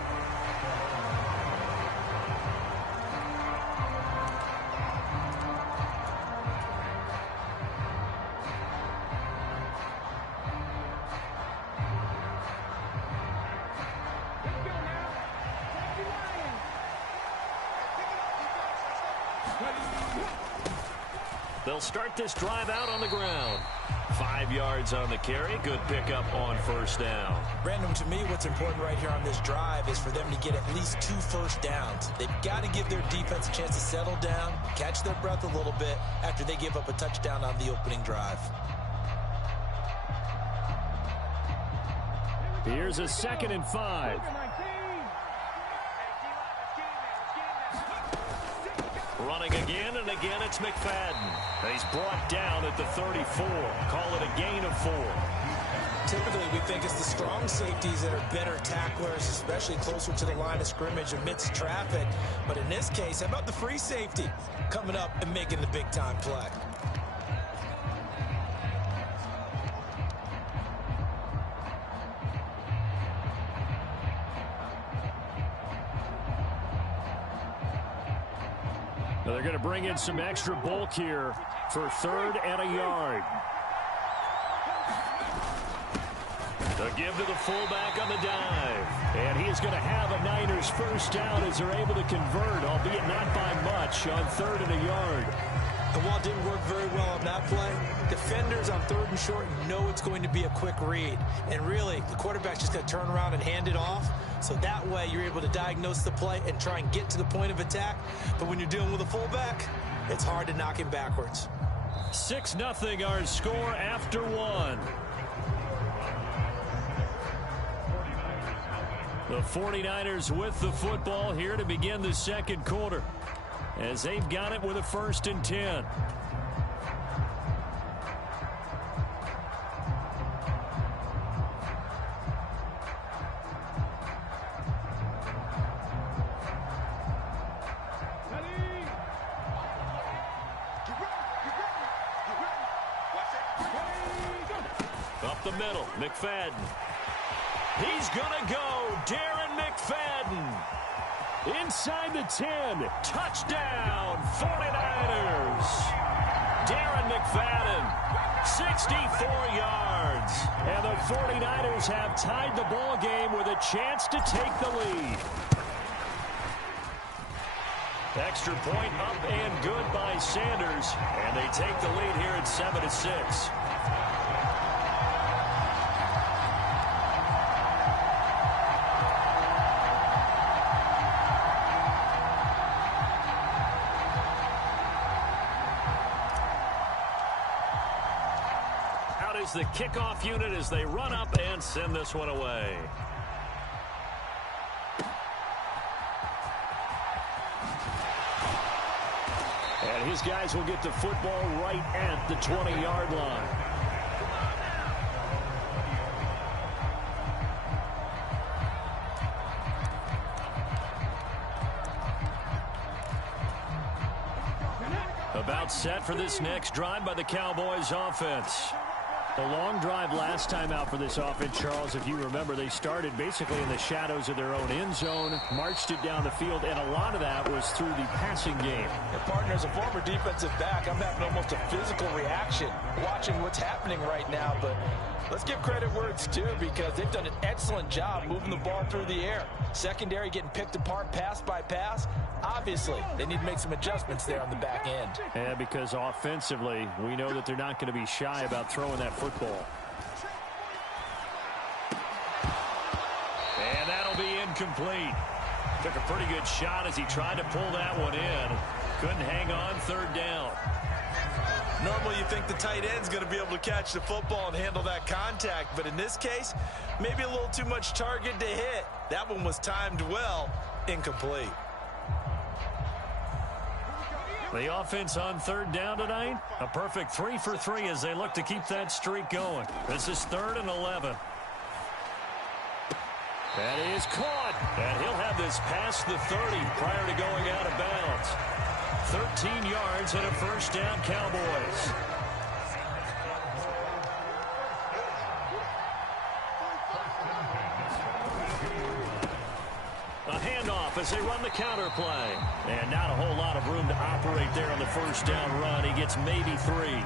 They'll start this drive out on the ground. 5 yards on the carry. Good pickup on 1st down. Brandon, to me, what's important right here on this drive is for them to get at least 2 first downs. They've got to give their defense a chance to settle down, catch their breath a little bit after they give up a touchdown on the opening drive. Here's a 2nd and 5. Running again, and again it's McFadden. He's brought down at the 34. Call it a gain of 4. Typically, we think it's the strong safeties that are better tacklers, especially closer to the line of scrimmage amidst traffic. But in this case, how about the free safety coming up and making the big-time play? Now they're going to bring in some extra bulk here for 3rd and a yard. The give to the fullback on the dive. And he is going to have a Niners first down as they're able to convert, albeit not by much, on 3rd and a yard. And while it didn't work very well on that play, defenders on 3rd and short know it's going to be a quick read. And really, the quarterback's just going to turn around and hand it off. So that way, you're able to diagnose the play and try and get to the point of attack. But when you're dealing with a fullback, it's hard to knock him backwards. 6-0 our score after 1. The 49ers with the football here to begin the second quarter, as they've got it with a 1st and 10. Up the middle, McFadden. He's gonna go, Darren McFadden. Inside the 10, touchdown, 49ers. Darren McFadden, 64 yards. And the 49ers have tied the ball game with a chance to take the lead. Extra point up and good by Sanders. And they take the lead here at 7-6. The kickoff unit as they run up and send this one away. And his guys will get the football right at the 20-yard line. About set for this next drive by the Cowboys offense. A long drive last time out for this offense, Charles. If you remember, they started basically in the shadows of their own end zone, marched it down the field, and a lot of that was through the passing game. Your partner, as a former defensive back, I'm having almost a physical reaction watching what's happening right now. But let's give credit where it's due, because they've done an excellent job moving the ball through the air. Secondary getting picked apart pass by pass. Obviously, they need to make some adjustments there on the back end. And because offensively, we know that they're not going to be shy about throwing that football. And that'll be incomplete. Took a pretty good shot as he tried to pull that one in. Couldn't hang on, 3rd down. Normally you think the tight end's going to be able to catch the football and handle that contact, but in this case, maybe a little too much target to hit. That one was timed well, incomplete. The offense on 3rd down tonight, a perfect 3 for 3 as they look to keep that streak going. This is 3rd and 11. That is caught, and he'll have this past the 30 prior to going out of bounds. 13 yards and a 1st down, Cowboys. A handoff as they run the counter play. And not a whole lot of room to operate there on the 1st down run. He gets maybe 3.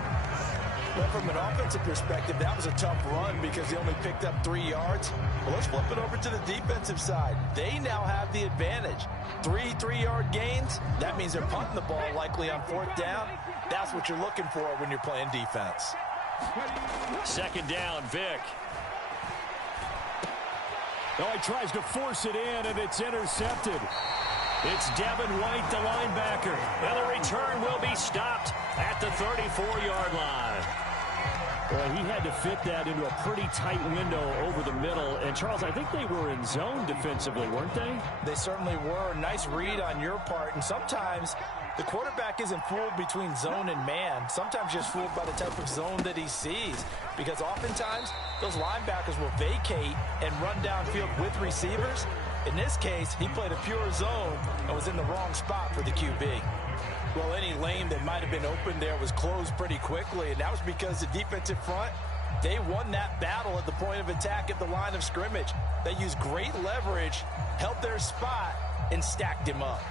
Well, from an offensive perspective, that was a tough run because they only picked up 3 yards. Well, let's flip it over to the defensive side. They now have the advantage. 3 3-yard gains. That means they're punting the ball likely on 4th down. That's what you're looking for when you're playing defense. 2nd down, Vick. Oh, he tries to force it in, and it's intercepted. It's Devin White, the linebacker. And the return will be stopped at the 34-yard line. Well, he had to fit that into a pretty tight window over the middle. And, Charles, I think they were in zone defensively, weren't they? They certainly were. Nice read on your part. And sometimes The quarterback isn't fooled between zone and man. Sometimes just fooled by the type of zone that he sees. Because oftentimes, those linebackers will vacate and run downfield with receivers. In this case, he played a pure zone and was in the wrong spot for the QB. Well, any lane that might have been open there was closed pretty quickly, and that was because the defensive front, they won that battle at the point of attack at the line of scrimmage. They used great leverage, held their spot, and stacked him up.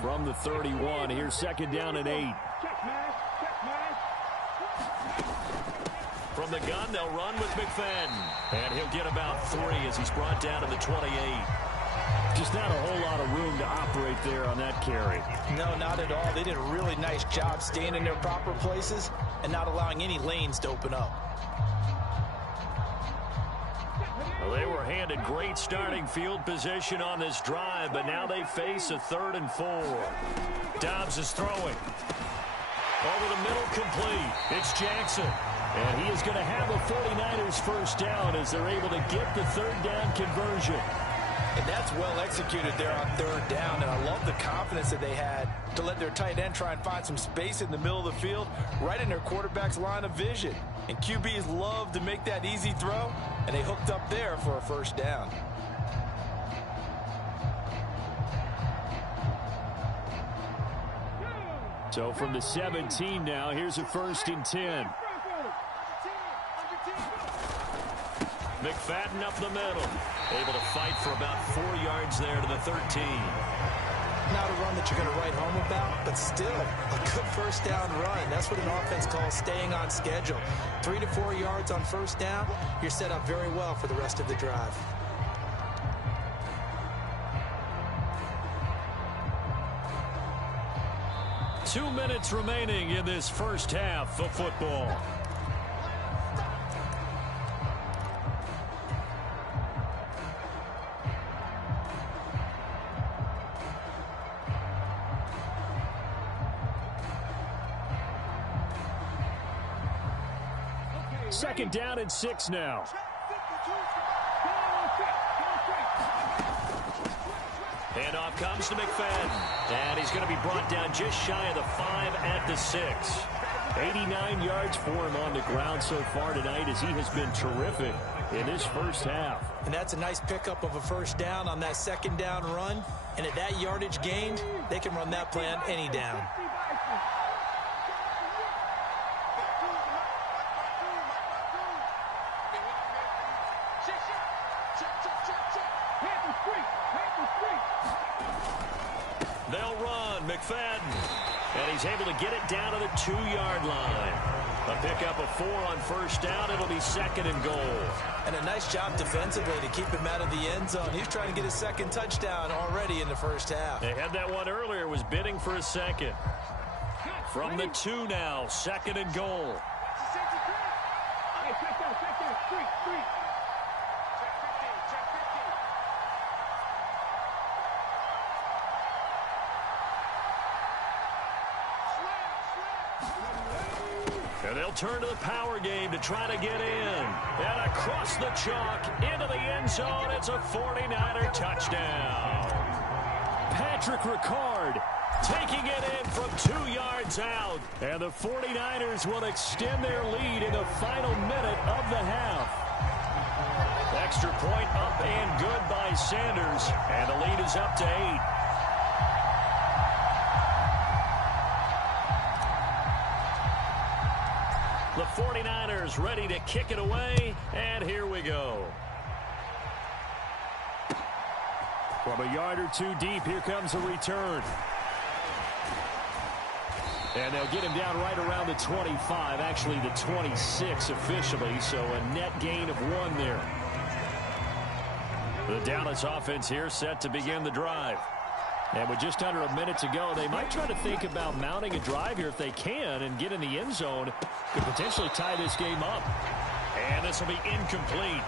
From the 31, here's second down and 8. From the gun, they'll run with McFadden. And he'll get about 3 as he's brought down to the 28. Just not a whole lot of room to operate there on that carry. No, not at all. They did a really nice job staying in their proper places and not allowing any lanes to open up. Well, they were handed great starting field position on this drive, but now they face a 3rd and 4. Dobbs is throwing. Over the middle, complete. It's Jackson. And he is going to have a 49ers first down as they're able to get the 3rd down conversion. And that's well executed there on 3rd down, and I love the confidence that they had to let their tight end try and find some space in the middle of the field, right in their quarterback's line of vision. And QBs love to make that easy throw, and they hooked up there for a first down. So from the 17 now, here's a 1st and 10. McFadden up the middle. Able to fight for about 4 yards there to the 13. Not a run that you're going to write home about, but still a good first down run. That's what an offense calls staying on schedule. 3 to 4 yards on first down, you're set up very well for the rest of the drive. Two minutes remaining in this first half of football. Second down and 6 now. Handoff comes to McFadden. And he's going to be brought down just shy of the 5 at the 6. 89 yards for him on the ground so far tonight as he has been terrific in this first half. And that's a nice pickup of a first down on that second down run. And at that yardage gained, they can run that play on any down. They'll run, McFadden. And he's able to get it down to the 2-yard line. A pickup of 4 on first down. It'll be 2nd and goal. And a nice job defensively to keep him out of the end zone. He's trying to get his second touchdown already in the first half. They had that one earlier, was bidding for a second. From the 2 now, 2nd and goal. And they'll turn to the power game to try to get in. And across the chalk, into the end zone, it's a 49er touchdown. Patrick Ricard taking it in from 2 yards out. And the 49ers will extend their lead in the final minute of the half. Extra point up and good by Sanders. And the lead is up to 8. The 49ers ready to kick it away, and here we go. From a yard or 2 deep, here comes a return. And they'll get him down right around the 25, actually the 26 officially, so a net gain of 1 there. The Dallas offense here set to begin the drive. And with just under a minute to go, they might try to think about mounting a drive here if they can and get in the end zone. Could potentially tie this game up. And this will be incomplete.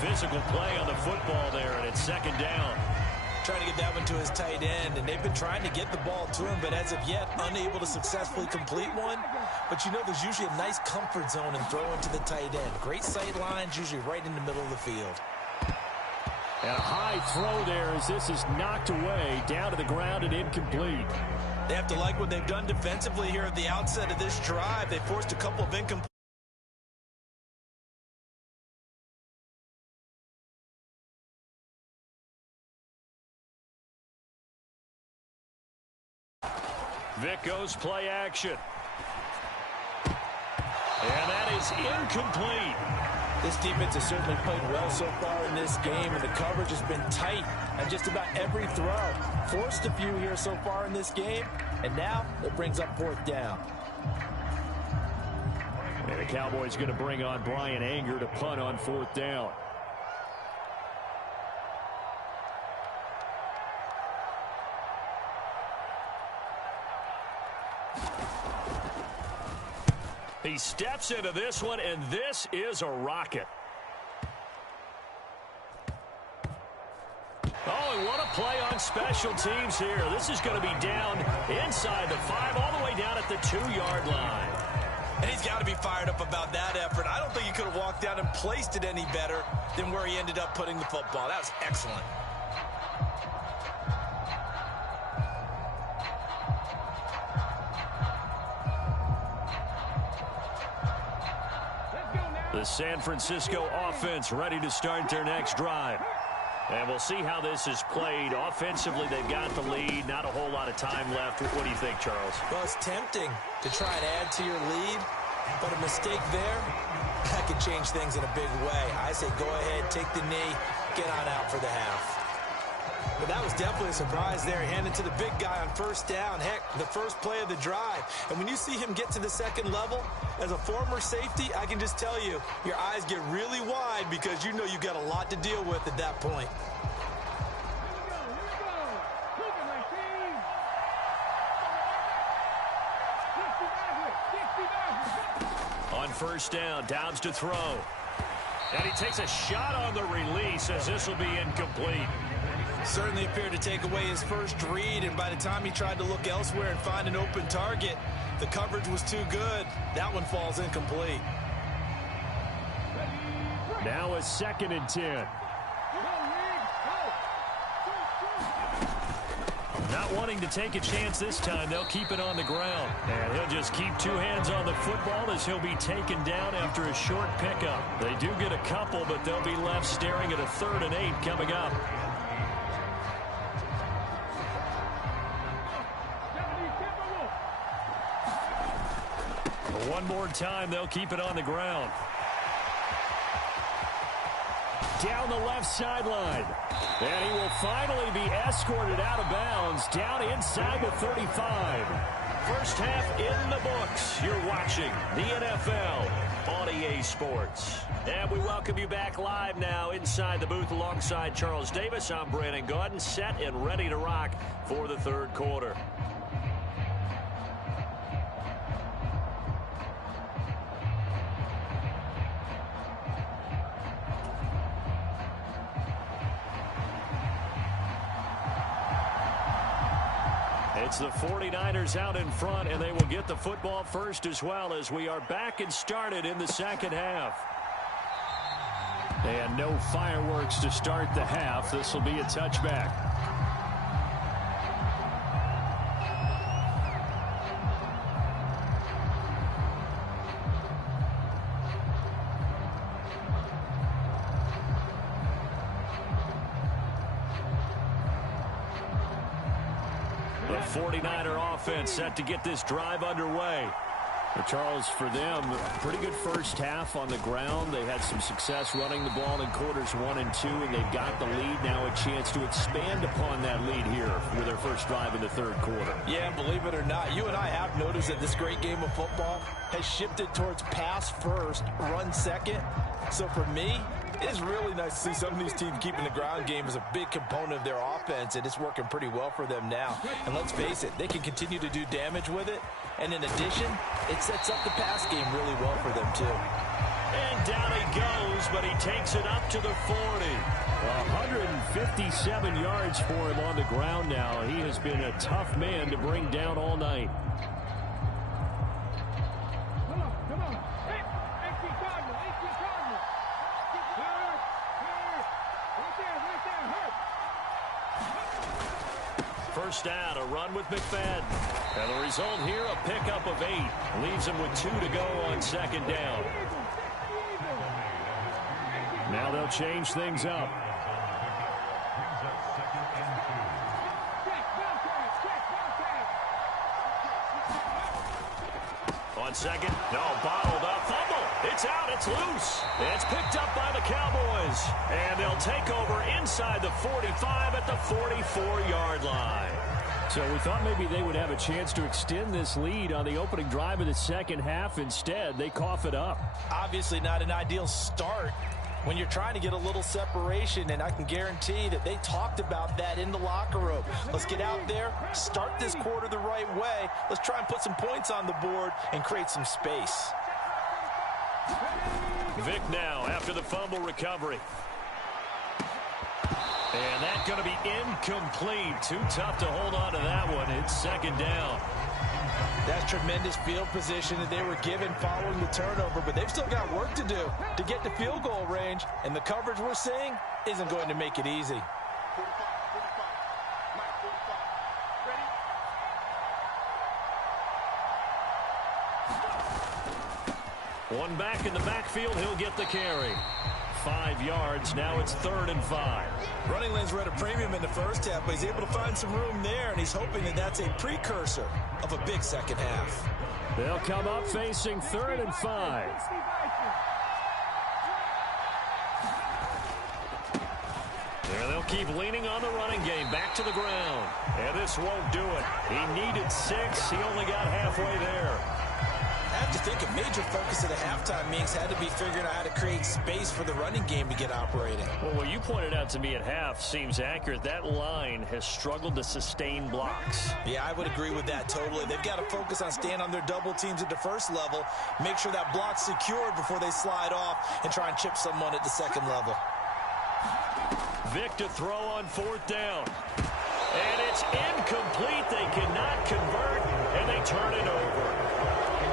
Physical play on the football there, and it's 2nd down. Trying to get that one to his tight end, and they've been trying to get the ball to him, but as of yet, unable to successfully complete one. But you know there's usually a nice comfort zone in throwing to the tight end. Great sight lines, usually right in the middle of the field. And a high throw there as this is knocked away, down to the ground and incomplete. They have to like what they've done defensively here at the outset of this drive. They forced a couple of incomplete. Vic goes play action. And that is incomplete. This defense has certainly played well so far in this game, and the coverage has been tight on just about every throw. Forced a few here so far in this game, and now it brings up 4th down. And the Cowboys going to bring on Brian Anger to punt on 4th down. He steps into this one, and this is a rocket. Oh, and what a play on special teams here. This is going to be down inside the 5, all the way down at the 2-yard line. And he's got to be fired up about that effort. I don't think he could have walked down and placed it any better than where he ended up putting the football. That was excellent. The San Francisco offense ready to start their next drive. And we'll see how this is played. Offensively, they've got the lead. Not a whole lot of time left. What do you think, Charles? Well, it's tempting to try and add to your lead, but a mistake there, that could change things in a big way. I say go ahead, take the knee, get on out for the half. But that was definitely a surprise there. Handed to the big guy on 1st down. Heck, the first play of the drive. And when you see him get to the 2nd level, as a former safety, I can just tell you, your eyes get really wide because you know you've got a lot to deal with at that point. On 1st down, Downs to throw. And he takes a shot on the release as this will be incomplete. Certainly appeared to take away his first read, and by the time he tried to look elsewhere and find an open target, the coverage was too good. That one falls incomplete. Now a 2nd and 10. Not wanting to take a chance this time, they'll keep it on the ground. And he'll just keep 2 hands on the football as he'll be taken down after a short pickup. They do get a couple, but they'll be left staring at a 3rd and 8 coming up. One more time, they'll keep it on the ground. Down the left sideline. And he will finally be escorted out of bounds down inside the 35. First half in the books. You're watching the NFL on EA Sports. And we welcome you back live now inside the booth alongside Charles Davis. I'm Brandon Gaudin, set and ready to rock for the 3rd quarter. It's the 49ers out in front, and they will get the football first as well as we are back and started in the 2nd half. And no fireworks to start the half. This will be a touchback. The 49er offense set to get this drive underway. But Charles, for them, pretty good first half on the ground. They had some success running the ball in quarters 1 and 2, and they've got the lead. Now a chance to expand upon that lead here with their first drive in the 3rd quarter. Yeah, believe it or not, you and I have noticed that this great game of football has shifted towards pass first, run second. So for me, it is really nice to see some of these teams keeping the ground game as a big component of their offense, and it's working pretty well for them now. And let's face it, they can continue to do damage with it. And in addition, it sets up the pass game really well for them, too. And down he goes, but he takes it up to the 40. 157 yards for him on the ground now. He has been a tough man to bring down all night. first down, a run with McFadden. And the result here, a pickup of 8. Leaves him with 2 to go on second down. Now they'll change things up. On second, no, bottled up, fumble. It's out, it's loose. It's picked up by the Cowboys. And they'll take over inside the 45 at the 44-yard line. So we thought maybe they would have a chance to extend this lead on the opening drive of the second half. Instead, they cough it up. Obviously not an ideal start when you're trying to get a little separation, and I can guarantee that they talked about that in the locker room. Let's get out there, start this quarter the right way. Let's try and put some points on the board and create some space. Vick now after the fumble recovery. And that's going to be incomplete. Too tough to hold on to that one. It's second down. That's tremendous field position that they were given following the turnover, but they've still got work to do to get to field goal range, and the coverage we're seeing isn't going to make it easy. One back in the backfield, he'll get the carry. 5 yards, now it's 3rd and 5. Running lanes were at a premium in the first half, but he's able to find some room there, and he's hoping that that's a precursor of a big second half. They'll come up facing 3rd and 5. There they'll keep leaning on the running game, back to the ground. And this won't do it. He needed 6, he only got halfway there. I have to think a major focus of the halftime meetings had to be figuring out how to create space for the running game to get operating. Well, what you pointed out to me at half seems accurate. That line has struggled to sustain blocks. Yeah, I would agree with that totally. They've got to focus on staying on their double teams at the first level, make sure that block's secured before they slide off and try and chip someone at the second level. Vick to throw on 4th down. And it's incomplete. They cannot convert, and they turn it over.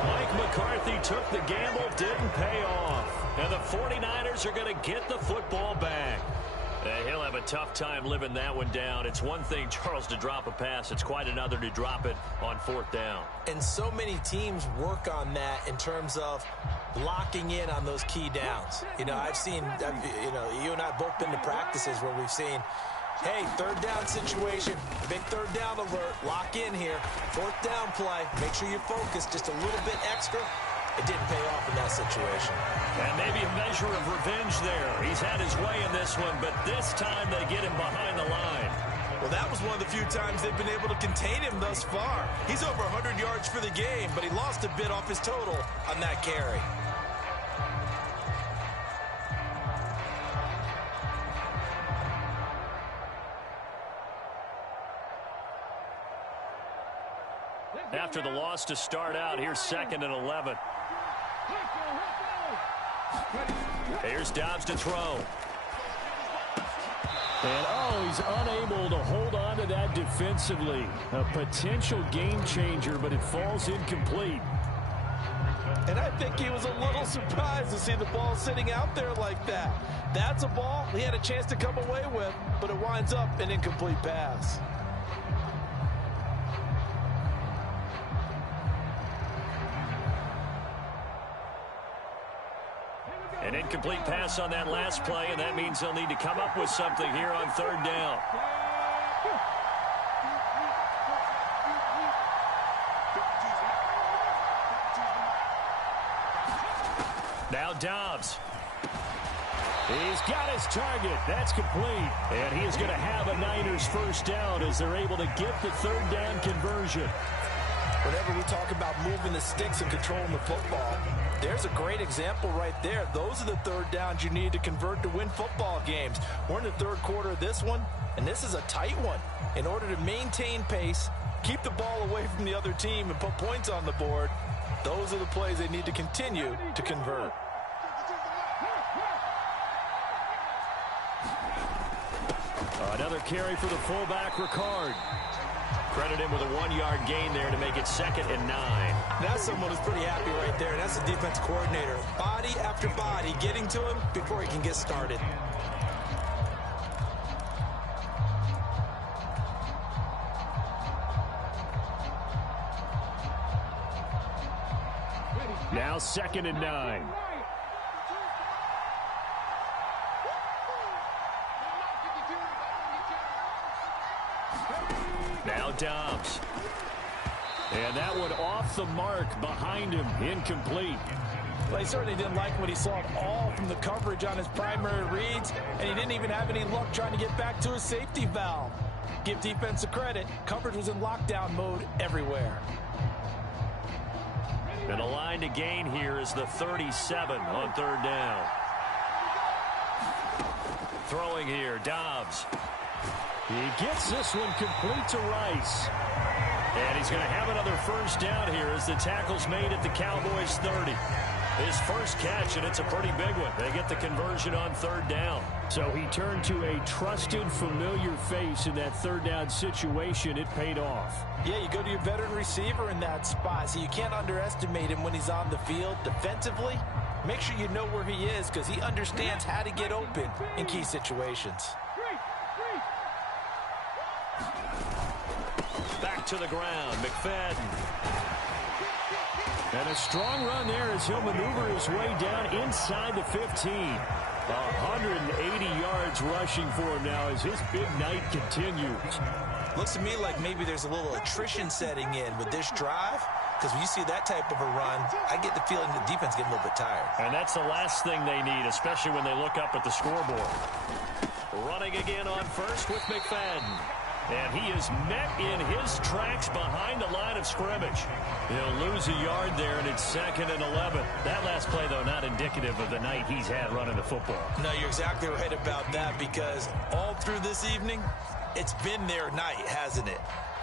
Mike McCarthy took the gamble, didn't pay off. And the 49ers are going to get the football back. He'll have a tough time living that one down. It's one thing, Charles, to drop a pass. It's quite another to drop it on 4th down. And so many teams work on that in terms of locking in on those key downs. You know, I've seen, you and I both been to practices where we've seen, hey, 3rd down situation, big 3rd down alert, lock in here, 4th down play, make sure you focus just a little bit extra. It didn't pay off in that situation. And maybe a measure of revenge there. He's had his way in this one, but this time they get him behind the line. Well, that was one of the few times they've been able to contain him thus far. He's over 100 yards for the game, but he lost a bit off his total on that carry. After the loss to start out, here's 2nd and 11. Here's Dobbs to throw. And, he's unable to hold on to that defensively. A potential game changer, but it falls incomplete. And I think he was a little surprised to see the ball sitting out there like that. That's a ball he had a chance to come away with, but it winds up an incomplete pass. An incomplete pass on that last play, and that means they'll need to come up with something here on 3rd down. Now Dobbs. He's got his target. That's complete. And he is going to have a Niners first down as they're able to get the 3rd down conversion. Whenever we talk about moving the sticks and controlling the football, there's a great example right there. Those are the 3rd downs you need to convert to win football games. We're in the 3rd quarter of this one, and this is a tight one. In order to maintain pace, keep the ball away from the other team, and put points on the board, those are the plays they need to continue to convert. Another carry for the fullback, Ricard. Credit him with a 1-yard gain there to make it 2nd and 9. That's someone who's pretty happy right there. That's the defense coordinator. Body after body getting to him before he can get started. Now 2nd and 9. Now Dobbs. And that one off the mark behind him. Incomplete. Well, he certainly didn't like what he saw at all from the coverage on his primary reads, and he didn't even have any luck trying to get back to his safety valve. Give defense a credit. Coverage was in lockdown mode everywhere. And the line to gain here is the 37 on 3rd down. Throwing here, Dobbs. He gets this one complete to Rice. And he's going to have another 1st down here as the tackle's made at the Cowboys 30. His first catch, and it's a pretty big one. They get the conversion on 3rd down. So he turned to a trusted, familiar face in that 3rd down situation. It paid off. Yeah, you go to your veteran receiver in that spot, so you can't underestimate him when he's on the field defensively. Make sure you know where he is because he understands how to get open in key situations. Back to the ground, McFadden. And a strong run there as he'll maneuver his way down inside the 15. 180 yards rushing for him now as his big night continues. Looks to me like maybe there's a little attrition setting in with this drive, because when you see that type of a run, I get the feeling the defense getting a little bit tired. And that's the last thing they need, especially when they look up at the scoreboard. Running again on 1st with McFadden. And he is met in his tracks behind the line of scrimmage. He'll lose a yard there, and it's 2nd and 11. That last play, though, not indicative of the night he's had running the football. No, you're exactly right about that, because all through this evening, it's been their night, hasn't it?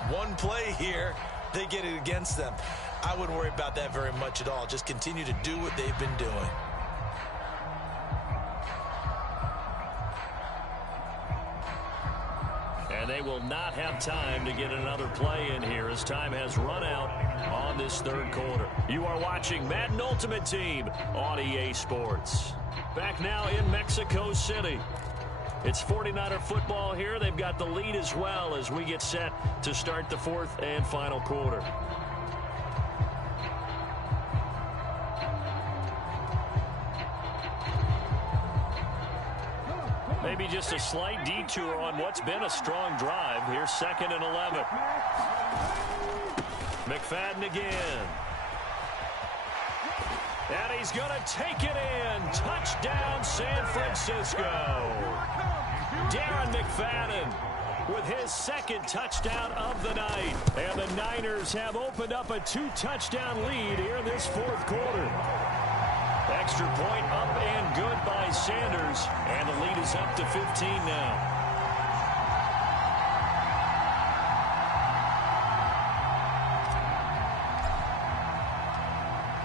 One play here, they get it against them. I wouldn't worry about that very much at all. Just continue to do what they've been doing. And they will not have time to get another play in here as time has run out on this 3rd quarter. You are watching Madden Ultimate Team on EA Sports. Back now in Mexico City. It's 49er football here. They've got the lead as well as we get set to start the 4th and final quarter. Maybe just a slight detour on what's been a strong drive. Here's 2nd and 11. McFadden again. And he's going to take it in. Touchdown, San Francisco. Darren McFadden with his 2nd touchdown of the night. And the Niners have opened up a 2-touchdown lead here in this 4th quarter. Extra point up and good by Sanders. And the lead is up to 15 now.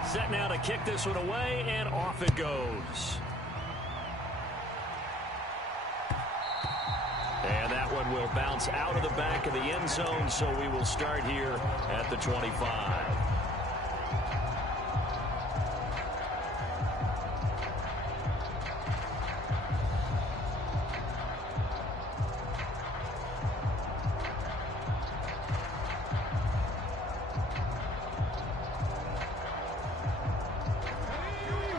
Set now to kick this one away, and off it goes. And that one will bounce out of the back of the end zone, so we will start here at the 25.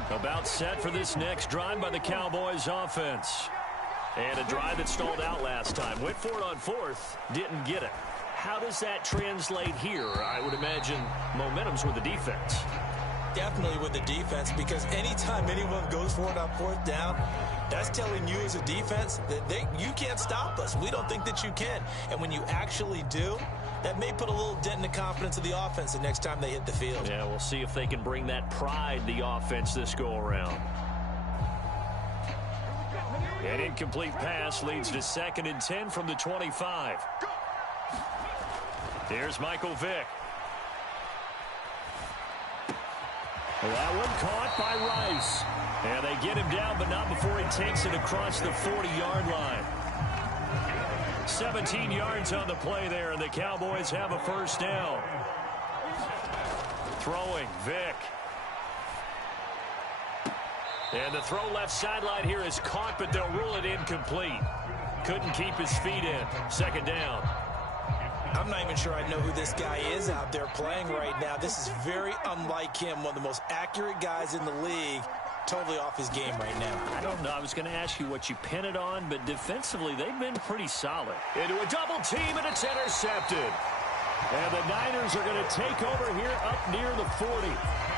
About set for this next drive by the Cowboys offense. And a drive that stalled out last time. Went for it on 4th, didn't get it. How does that translate here? I would imagine momentum's with the defense. Definitely with the defense, because anytime anyone goes for it on 4th down, that's telling you as a defense that you can't stop us. We don't think that you can. And when you actually do, that may put a little dent in the confidence of the offense the next time they hit the field. Yeah, we'll see if they can bring that pride, the offense, this go-around. An incomplete pass leads to 2nd and 10 from the 25. Here's Michael Vick. That one caught by Rice. And they get him down, but not before he takes it across the 40-yard line. 17 yards on the play there, and the Cowboys have a 1st down. Throwing, Vick. And the throw left sideline here is caught, but they'll rule it incomplete. Couldn't keep his feet in. 2nd down. I'm not even sure I know who this guy is out there playing right now. This is very unlike him, one of the most accurate guys in the league. Totally off his game right now. I don't know. I was going to ask you what you pin it on, but defensively, they've been pretty solid. Into a double team, and it's intercepted. And the Niners are going to take over here up near the 40.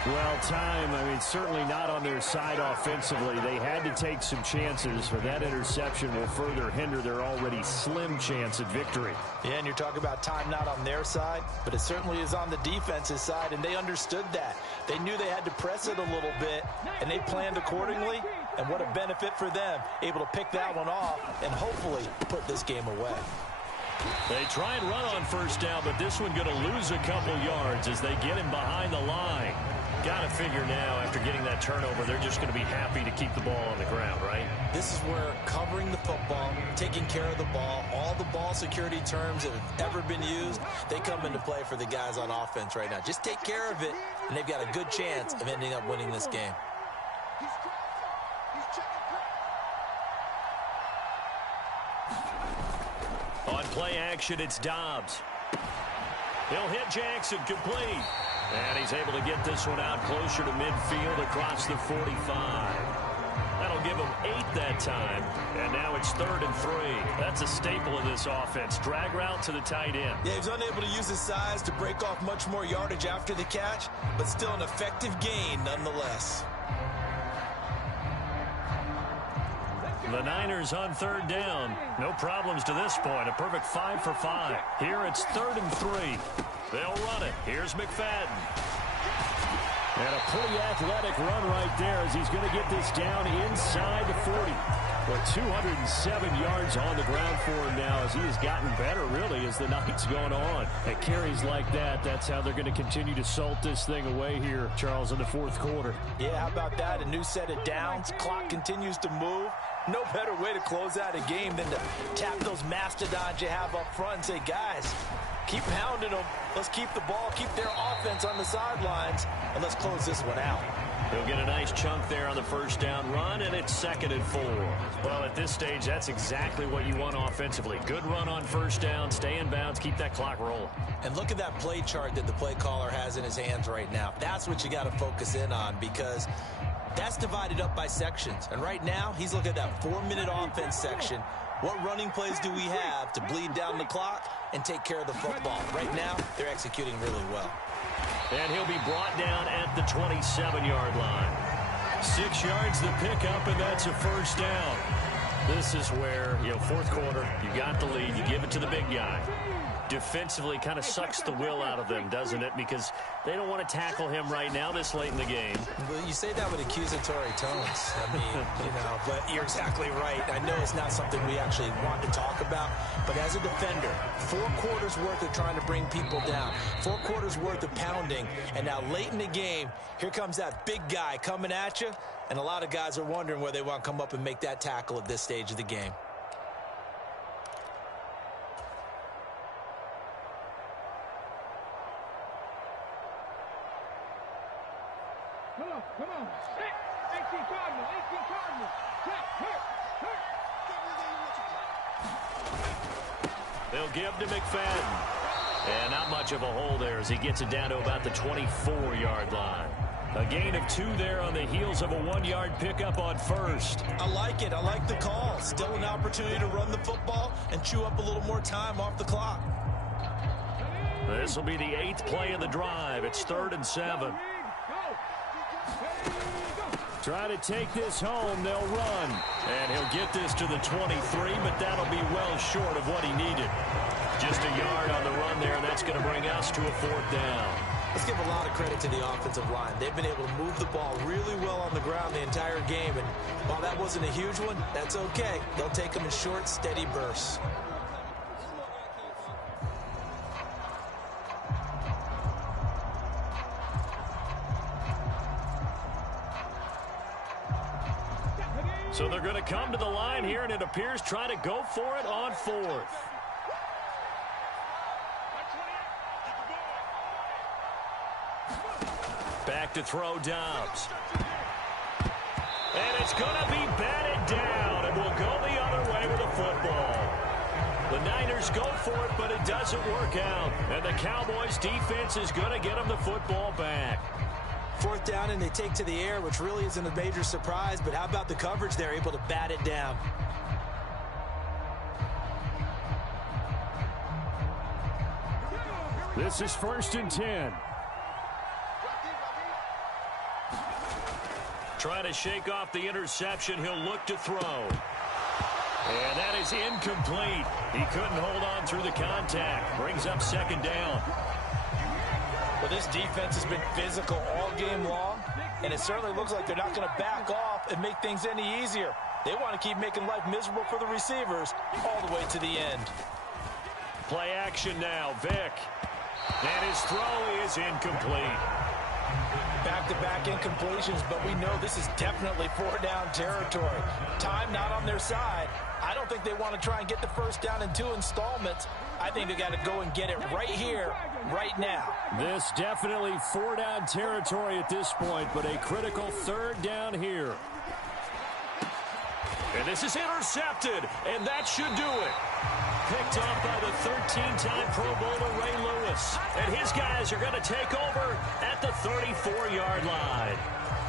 Well, time, I mean, certainly not on their side offensively. They had to take some chances, but that interception will further hinder their already slim chance at victory. Yeah, and you're talking about time not on their side, but it certainly is on the defense's side, and they understood that. They knew they had to press it a little bit, and they planned accordingly, and what a benefit for them, able to pick that one off and hopefully put this game away. They try and run on first down, but this one going to lose a couple yards as they get him behind the line. Got to figure now, after getting that turnover, they're just going to be happy to keep the ball on the ground, right? This is where covering the football, taking care of the ball, all the ball security terms that have ever been used, they come into play for the guys on offense right now. Just take care of it, and they've got a good chance of ending up winning this game. On play action, it's Dobbs. He'll hit Jackson, complete. And he's able to get this one out closer to midfield across the 45. That'll give him 8 that time. And now it's 3rd and 3. That's a staple of this offense. Drag route to the tight end. Yeah, he was unable to use his size to break off much more yardage after the catch, but still an effective gain nonetheless. The Niners on 3rd down. No problems to this point. A perfect 5 for 5. Here it's 3rd and 3. They'll run it. Here's McFadden. And a pretty athletic run right there as he's going to get this down inside the 40. Well, 207 yards on the ground for him now as he has gotten better, really, as the night's going on. At carries like that, that's how they're going to continue to salt this thing away here, Charles, in the 4th quarter. Yeah, how about that? A new set of downs. Clock continues to move. No better way to close out a game than to tap those mastodons you have up front and say, guys, keep pounding them. Let's keep the ball, keep their offense on the sidelines, and let's close this one out. He'll get a nice chunk there on the first down run, and it's 2nd and 4. Well, at this stage, that's exactly what you want offensively. Good run on first down, stay in bounds, keep that clock rolling. And look at that play chart that the play caller has in his hands right now. That's what you got to focus in on, because that's divided up by sections. And right now, he's looking at that 4-minute offense section. What running plays do we have to bleed down the clock and take care of the football? Right now, they're executing really well. And he'll be brought down at the 27-yard line. 6 yards the pickup, and that's a first down. This is where, 4th quarter, you got the lead, you give it to the big guy. Defensively kind of sucks the will out of them, doesn't it? Because they don't want to tackle him right now this late in the game. Well, you say that with accusatory tones. I mean, but you're exactly right. I know it's not something we actually want to talk about, but as a defender, 4 quarters worth of trying to bring people down, 4 quarters worth of pounding, and now late in the game, here comes that big guy coming at you, and a lot of guys are wondering where they want to come up and make that tackle at this stage of the game. Come on. 18 Cardinal. They'll give to McFadden. And not much of a hole there as he gets it down to about the 24-yard line. A gain of 2 there on the heels of a 1-yard pickup on first. I like it. I like the call. Still an opportunity to run the football and chew up a little more time off the clock. This will be the 8th play of the drive. It's 3rd and 7. Try to take this home. They'll run. And he'll get this to the 23, but that'll be well short of what he needed. Just a yard on the run there, and that's going to bring us to a 4th down. Let's give a lot of credit to the offensive line. They've been able to move the ball really well on the ground the entire game, and while that wasn't a huge one, that's okay. They'll take them in short, steady bursts. So they're going to come to the line here, and it appears try to go for it on 4th. Back to throw Dobbs. And it's going to be batted down, and we'll go the other way with the football. The The Niners go for it, but it doesn't work out. And the Cowboys defense is going to get them the football back. 4th down, and they take to the air, which really isn't a major surprise. But how about the coverage there, able to bat it down? This is 1st and 10. Trying to shake off the interception. He'll look to throw. And that is incomplete. He couldn't hold on through the contact. Brings up 2nd down. Well, this defense has been physical all game long, and it certainly looks like they're not going to back off and make things any easier. They want to keep making life miserable for the receivers all the way to the end. Play action now. Vick. And his throw is incomplete. Back-to-back incompletions, but we know this is definitely 4-down territory. Time not on their side. I don't think they want to try and get the 1st down in 2 installments. I think they got to go and get it right here, right now. This definitely 4-down territory at this point, but a critical 3rd down here. And this is intercepted, and that should do it. Picked off by the 13-time Pro Bowler Ray Lewis. And his guys are going to take over at the 34-yard line.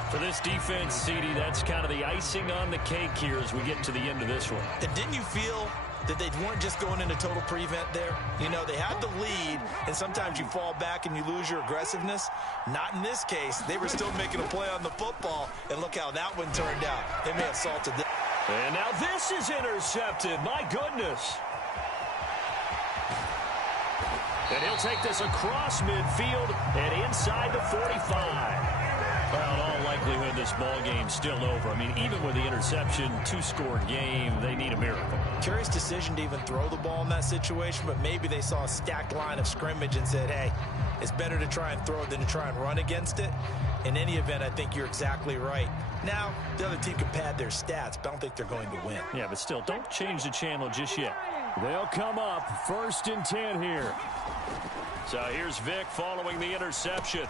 For this defense, CD, that's kind of the icing on the cake here as we get to the end of this one. And didn't you feel that they weren't just going into total prevent there? You know, they had the lead, and sometimes you fall back and you lose your aggressiveness. Not in this case. They were still making a play on the football, and look how that one turned out. They may have salted this. And now this is intercepted. My goodness. And he'll take this across midfield and inside the 45. Well, in all likelihood, this ball game's still over. I mean, even with the interception, 2-score game, they need a miracle. Curious decision to even throw the ball in that situation, but maybe they saw a stacked line of scrimmage and said, hey, it's better to try and throw it than to try and run against it. In any event, I think you're exactly right. Now, the other team can pad their stats, but I don't think they're going to win. Yeah, but still, don't change the channel just yet. They'll come up 1st and 10 here. So here's Vick following the interception.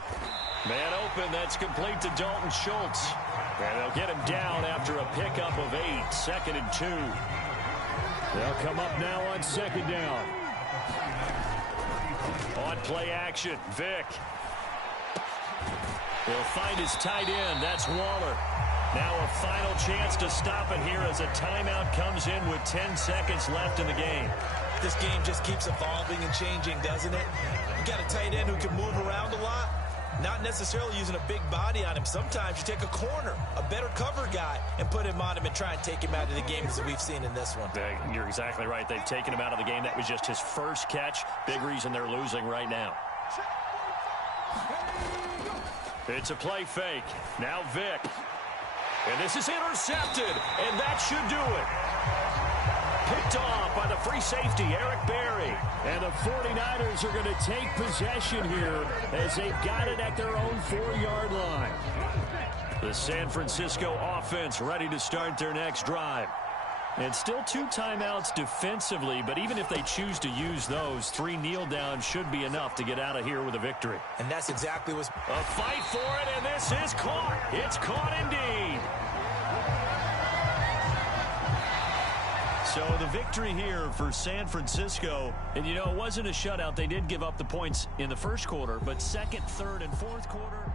Man open, that's complete to Dalton Schultz. And they'll get him down after a pickup of 8, 2nd and 2. They'll come up now on 2nd down. On play action, Vick. He'll find his tight end, that's Waller. Now a final chance to stop it here as a timeout comes in with 10 seconds left in the game. This game just keeps evolving and changing, doesn't it? You got a tight end who can move around a lot. Not necessarily using a big body on him. Sometimes you take a corner, a better cover guy, and put him on him and try and take him out of the game as we've seen in this one. You're exactly right. They've taken him out of the game. That was just his first catch. Big reason they're losing right now. It's a play fake. Now Vick. And this is intercepted, and that should do it. Picked off by the free safety, Eric Berry. And the 49ers are going to take possession here as they've got it at their own 4-yard line. The San Francisco offense ready to start their next drive. And still 2 timeouts defensively, but even if they choose to use those, 3 kneel downs should be enough to get out of here with a victory. And that's exactly what's... A fight for it, and this is caught. It's caught indeed. So the victory here for San Francisco. And, you know, it wasn't a shutout. They did give up the points in the first quarter, but second, third, and fourth quarter...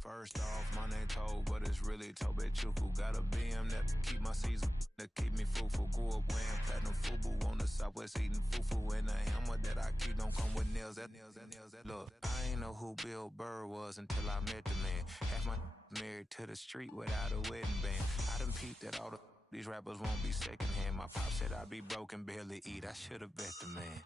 First off, my name Toad, but it's really Tobe Chuku. Got a BM that keep my season, that keep me fruitful. Grew up wearing platinum FUBU on the Southwest eating fufu. And the hammer that I keep don't come with nails. Look, I ain't know who Bill Burr was until I met the man. Half my married to the street without a wedding band. I done peeped that all these rappers won't be secondhand. My pop said I'd be broke and barely eat. I should've bet the man.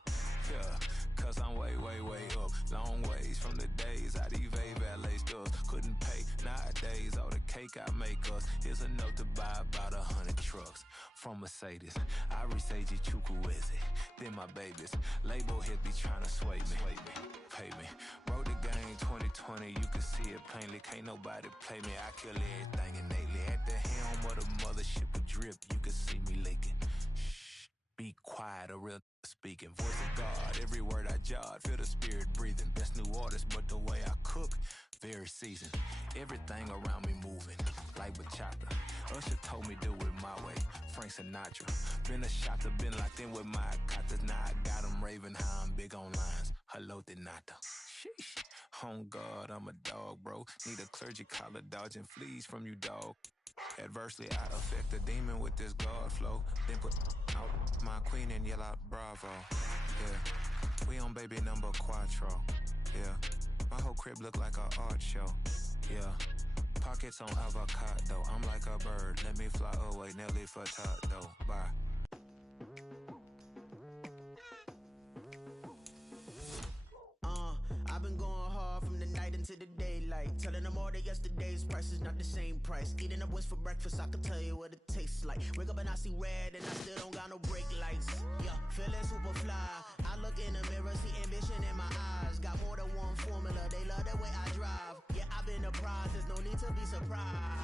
Yeah, cause I'm way, way, way up. Long ways from the days I evade valet stores. Couldn't pay nowadays. All the cake I make us is enough to buy about 100 trucks. From Mercedes, I resage Chukwueze. Then my babies, label hit be trying to sway me. Pay me. Wrote the game 2020, you can see it plainly. Can't nobody play me. I kill everything innately. At the helm of the mothership with drip, you can see me leaking. Shh, be quiet, a real speaking. Voice of God, every word I jot, feel the spirit breathing. Best new artist, but the way I cook, very seasoned. Everything around me moving, like bachata. Usher told me do it my way, Frank Sinatra. Been a shotter, been locked in with my cotters. Now I got them raving how I'm big on lines. Hello, Denata. Sheesh. On God, I'm a dog, bro. Need a clergy collar, dodging fleas from you, dog. Adversely, I affect the demon with this God flow. Then put out my queen and yell out bravo. Yeah, we on baby number quattro. Yeah, my whole crib look like a art show. Yeah, pockets on avocado. I'm like a bird, let me fly away. Nelly Furtado, bye. I've been going hard from the night into the daylight. Telling them all that yesterday's price is not the same price. Eating up wings for breakfast, I can tell you what it tastes like. Wake up and I see red and I still don't got no brake lights. Yeah, feeling super fly. I look in the mirror, see ambition in my eyes. Got more than one formula, they love the way I drive. Yeah, I've been apprised, there's no need to be surprised.